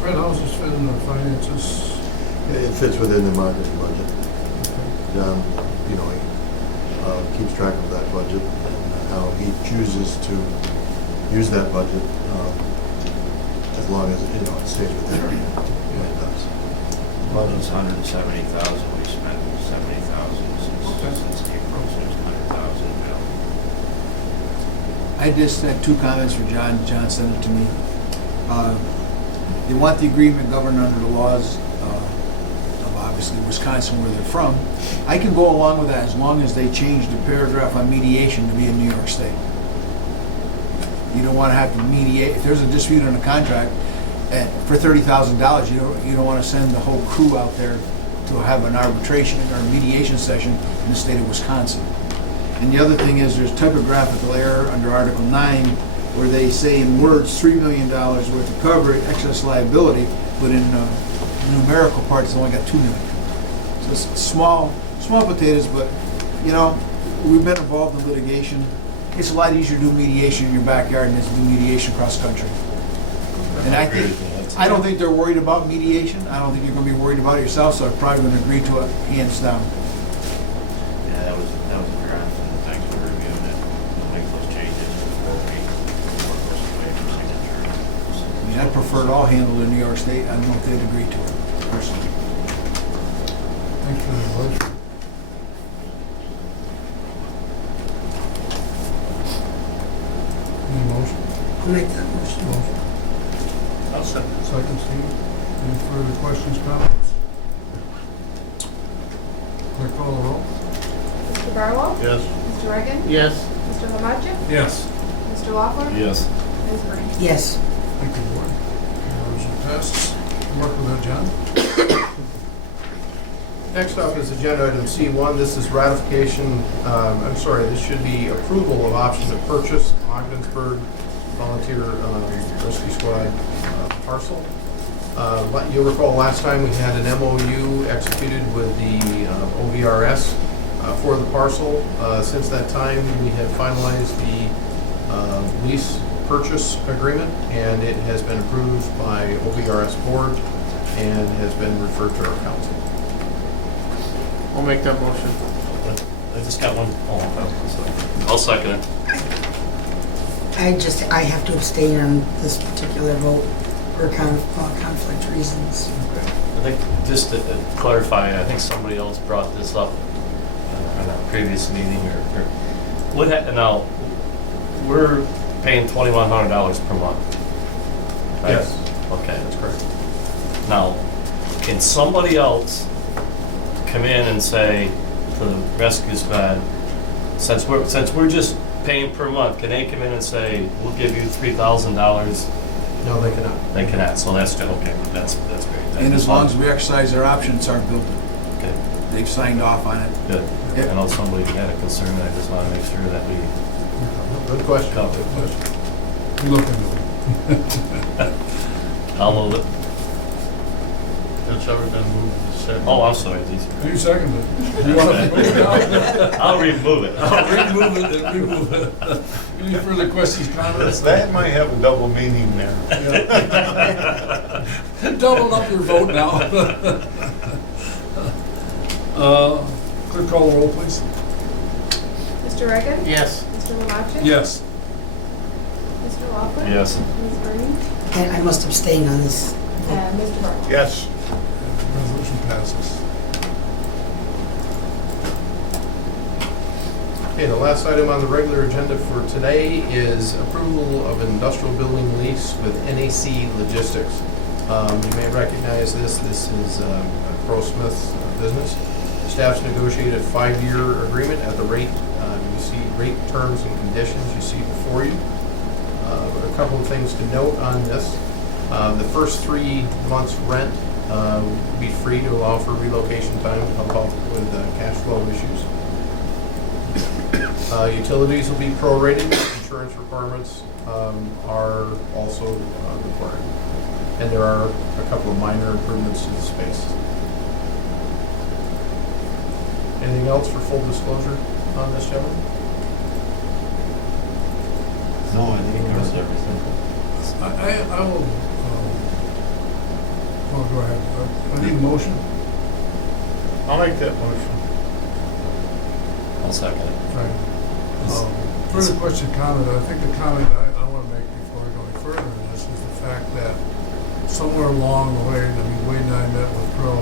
Fred, how's this fit in our finances? It fits within the marketing budget. John, he keeps track of that budget and how he chooses to use that budget, as long as, it stays within it. It does. Budget's 170,000, we spent 70,000 since April, so it's 100,000 now. I just had 2 comments for John. John sent it to me. They want the agreement governed under the laws of obviously Wisconsin, where they're from. I can go along with that as long as they change the paragraph on mediation to be in New York State. You don't want to have to mediate. If there's a dispute on a contract for $30,000, you don't want to send the whole crew out there to have an arbitration or a mediation session in the state of Wisconsin. And the other thing is there's typographical error under Article 9 where they say in words $3 million worth of coverage, excess liability, but in numerical parts it's only got $2 million. So it's small potatoes, but we've been involved in litigation. It's a lot easier to do mediation in your backyard than it is to do mediation across country. And I don't think they're worried about mediation. I don't think you're going to be worried about it yourself, so I'm probably going to agree to it hands down. Yeah, that was a draft, and thanks for reviewing it. We'll make those changes before we work this away for signature. I mean, I'd prefer it all handled in New York State. I don't know if they'd agree to it, personally. Thanks for the motion. I'll make that motion. I'll second. Second, Steve. Any further questions, comments? Clerk call the roll. Mr. Barlow? Yes. Mr. Reagan? Yes. Mr. Lamacek? Yes. Mr. Loeffler? Yes. Ms. Green? Yes. Thank you, Board. Motion passes. Work with that, John. Next up is agenda item C1. This is ratification, this should be approval of option to purchase Ogdensburg Volunteer Rescue Squad parcel. You'll recall last time we had an MOU executed with the OVRS for the parcel. Since that time, we have finalized the lease purchase agreement, and it has been approved by OVRS board and has been referred to our council. I'll make that motion. I just got one. Oh, I'll second it. I have to abstain on this particular vote for conflict reasons. I think, just to clarify, I think somebody else brought this up in a previous meeting, or what, now, we're paying $2,100 per month. Right? Yes. Okay, that's correct. Now, can somebody else come in and say to the rescue squad, since we're just paying per month, can they come in and say, we'll give you $3,000? No, they cannot. They cannot, so that's, okay, that's great. And as long as we exercise their options, our building, Okay, they've signed off on it. good. Yep. I know somebody had a concern, I just want to make sure that we Good question. cover it. We look into it. I'll move it. It's ever been moved to second. Oh, I'm sorry, geez. You seconded it. You want to move it now? I'll remove it. I'll remove it and remove it. Any further questions, comments? That might have a double meaning there. Yeah. Doubled up your vote now. Clerk call the roll, please. Mr. Reagan? Yes. Mr. Lamacek? Yes. Mr. Loeffler? Yes. Ms. Green? And I must abstain on this. And Mr. Barlow? Yes. Resolution passes. Okay, the last item on the regular agenda for today is approval of an industrial building lease with NAC Logistics. You may recognize this. This is a Pro-Smith business. Staff's negotiated a 5-year agreement at the rate. You see rate terms and conditions you see before you. A couple of things to note on this. The first 3 months' rent will be free to allow for relocation time to help out with cash flow issues. Utilities will be prorated. Insurance requirements are also required. And there are a couple of minor improvements to the space. Anything else for full disclosure on this, gentlemen? No, I think it covers everything. I will, well, go ahead. I need a motion. I'll make that motion. I'll second it. Right. Further question, comment, I think the comment I want to make before we go any further in this is the fact that somewhere along the way, I mean, Wade and I met with Pro,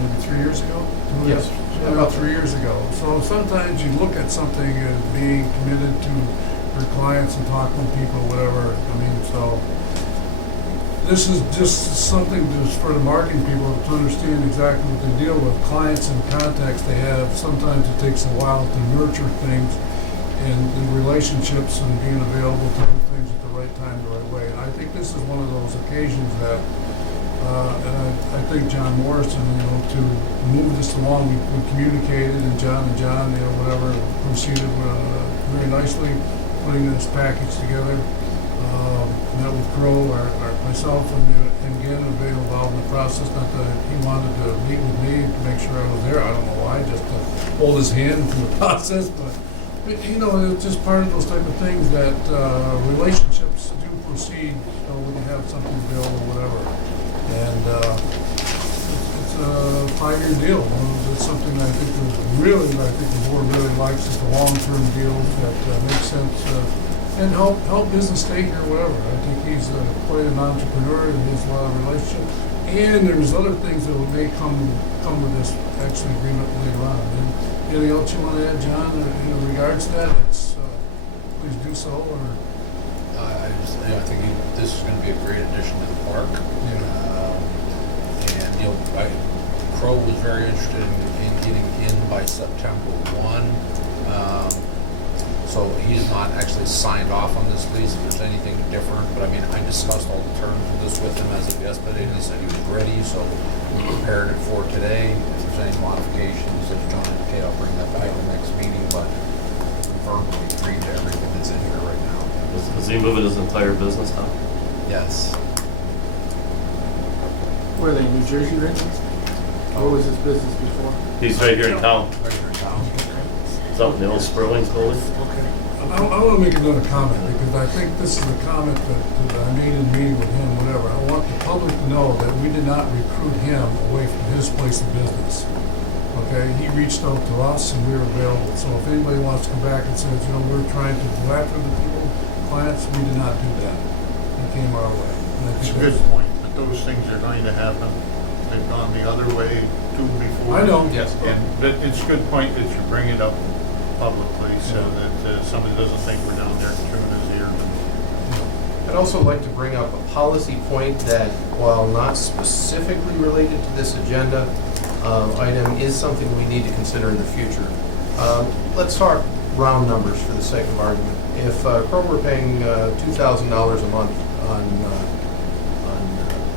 maybe 3 years ago? Yes. About 3 years ago. So sometimes you look at something as being committed to your clients and talking to people, whatever, I mean, so this is just something just for the marketing people to understand exactly what they deal with, clients and contacts they have. Sometimes it takes a while to nurture things and the relationships and being available to do things at the right time, the right way. And I think this is one of those occasions that, and I think John Morrison, to move this along, we communicated, and John, whatever, proceeded very nicely, putting this package together. Met with Crow, myself, and again, been involved in the process. Not that he wanted to meet with me to make sure I was there. I don't know why, just to hold his hand through the process. But it's just part of those type of things that relationships do proceed when you have something built or whatever. And it's a 5-year deal. It's something I think the board really likes is the long-term deals that make sense. And help business stay here, whatever. I think he's quite an entrepreneur and he has a lot of relationships. And there's other things that may come with this actually agreement later on. And anything else you want to add, John, in regards to that? Please do so. Or I think this is gonna be a great addition to the park. And, you know, Crow was very interested in getting in by September 1. So he is not actually signed off on this lease, if there's anything different, but I mean, I discussed all the terms of this with him as of yesterday, and he said he was ready, so we prepared it for today. If there's any modifications, if John is okay, I'll bring that back at the next meeting, but verbally agreed to everything that's in here right now. Is he moving his entire business now? Yes. Where are they, New Jersey right now? What was his business before? He's right here in town. Right here in town. It's up in the old Sperling's building. I want to make another comment, because I think this is a comment that I made in the meeting with him, whatever. I want the public to know that we did not recruit him away from his place of business. Okay, he reached out to us and we were available. So if anybody wants to come back and says, you know, we're trying to go after the people, clients, we did not do that. He came our way. And I It's a think good that's- point, but those things are going to happen. They've gone the other way too before. I know. Yes. But it's a good point that you bring it up publicly so that somebody doesn't think we're down there chewing his ear. I'd also like to bring up a policy point that, while not specifically related to this agenda item, is something we need to consider in the future. Let's talk round numbers for the sake of argument. If Crow were paying $2,000 a month on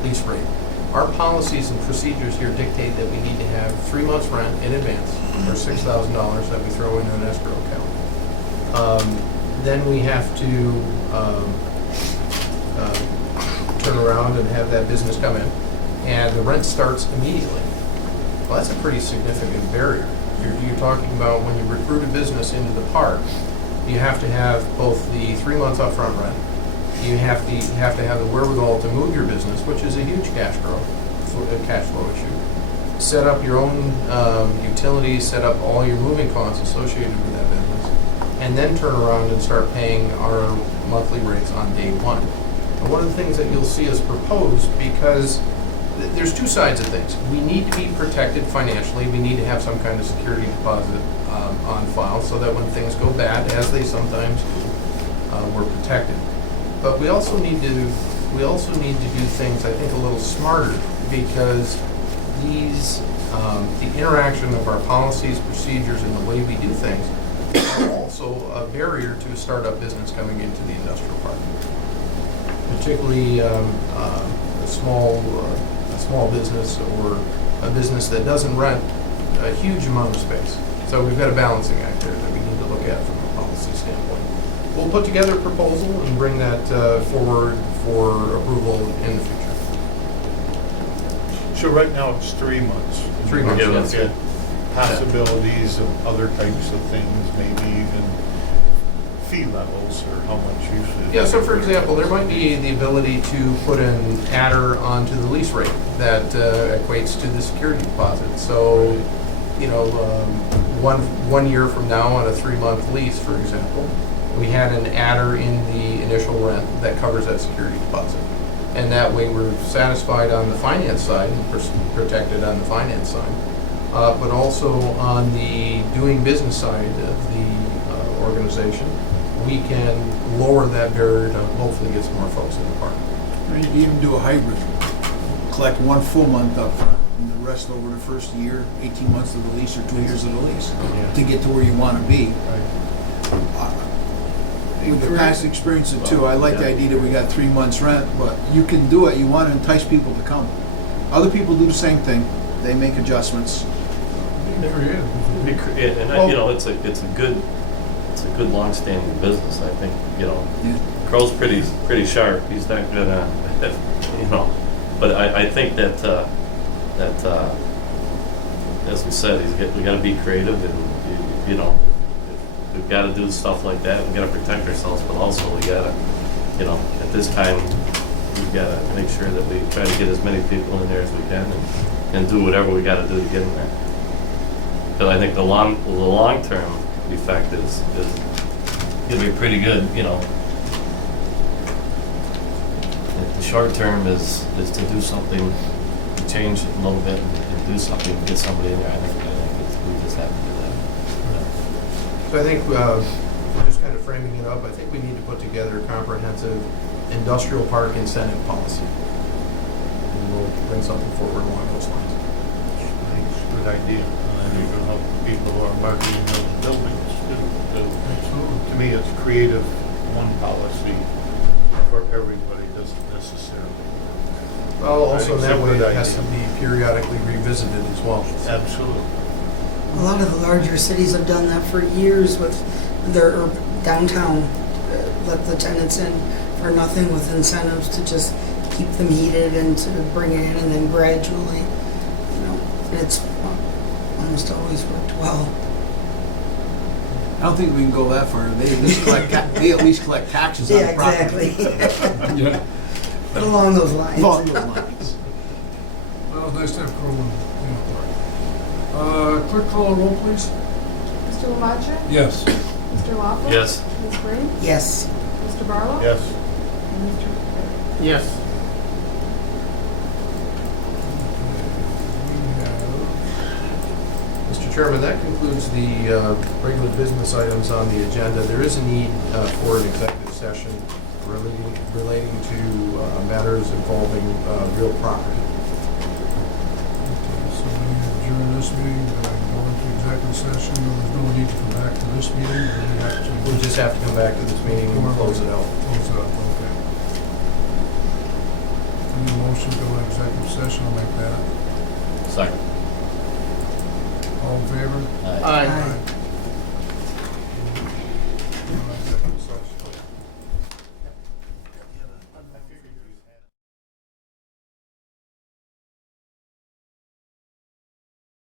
lease rate, our policies and procedures here dictate that we need to have 3 months' rent in advance, or $6,000 that we throw in an escrow account. Then we have to turn around and have that business come in, and the rent starts immediately. Well, that's a pretty significant barrier. You're talking about when you recruit a business into the park, you have to have both the 3 months upfront rent, you have to have the wherewithal to move your business, which is a huge cash flow issue. Set up your own utilities, set up all your moving costs associated with that business, and then turn around and start paying our monthly rates on day one. And one of the things that you'll see us propose, because there's two sides of things. We need to be protected financially. We need to have some kind of security deposit on file so that when things go bad, as they sometimes do, we're protected. But we also need to do things, I think, a little smarter, because the interaction of our policies, procedures, and the way we do things are also a barrier to a startup business coming into the industrial park. Particularly a small business, or a business that doesn't rent a huge amount of space. So we've got a balancing act there that we need to look at from a policy standpoint. We'll put together a proposal and bring that forward for approval in the future. So right now it's 3 months. 3 months, Yeah, Look that's at possibilities of other types of things, maybe even fee levels or how much you should. Yeah, so for example, there might be the ability to put an adder onto the lease rate that equates to the security deposit. So, you know, one year from now on a 3-month lease, for example, we had an adder in the initial rent that covers that security deposit. And that way we're satisfied on the finance side and protected on the finance side. But also on the doing business side of the organization, we can lower that barrier to hopefully get some more folks in the park. Or you can even do a hybrid. Collect 1 full month up front, and the rest over the first year, 18 months of the lease, or 2 years of the lease, to get to where you want to be. With the past experience of two, I like the idea that we got 3 months rent, but you can do it. You want to entice people to come. Other people do the same thing. They make adjustments. Be creative. And you know, it's a good long-standing business. I think, you know, Yeah. Crow's pretty sharp. He's not gonna, you know, but I think that as we said, we got to be creative, and you know, we've got to do stuff like that. We got to protect ourselves, but also we got to, you know, at this time, we've got to make sure that we try to get as many people in there as we can, and do whatever we got to do to get in there. Because I think the long-term effect is going to be pretty good, you know. The short term is to do something, to change it a little bit, and do something, get somebody in there. I think we just have to do that. So I think just kind of framing it up, I think we need to put together a comprehensive industrial park incentive policy. And we'll bring something forward along those lines. I think it's a good idea. And you can help people who are marketing those buildings too. Absolutely. To me, it's creative, one policy for everybody, doesn't necessarily. Well, I also think it's that a way good it has to idea. be periodically revisited as well. Absolutely. A lot of the larger cities have done that for years with their downtown, let the tenants in for nothing with incentives to just keep them heated and to bring it in and then gradually, and it's almost always worked well. I don't think we can go that far. They at least collect taxes on Yeah, the property. exactly. Yeah. But along those lines. Along those lines. Well, it's nice to have Corwin in the park. Clerk call a roll, please. Mr. Lamacha? Yes. Mr. Laughlin? Yes. Ms. Green? Yes. Mr. Barlow? Yes. And Mr. McCray? Yes. Mr. Chairman, that concludes the regular business items on the agenda. There is a need for an executive session relating to matters involving real property. So we adjourn this meeting, go into executive session, there's no need to come back to this meeting, or we have to. We'll just have to come back to this meeting and close it out. Close it out, okay. Need a motion to go into executive session, I'll make that. Second. All in favor? Aye. Aye. Aye.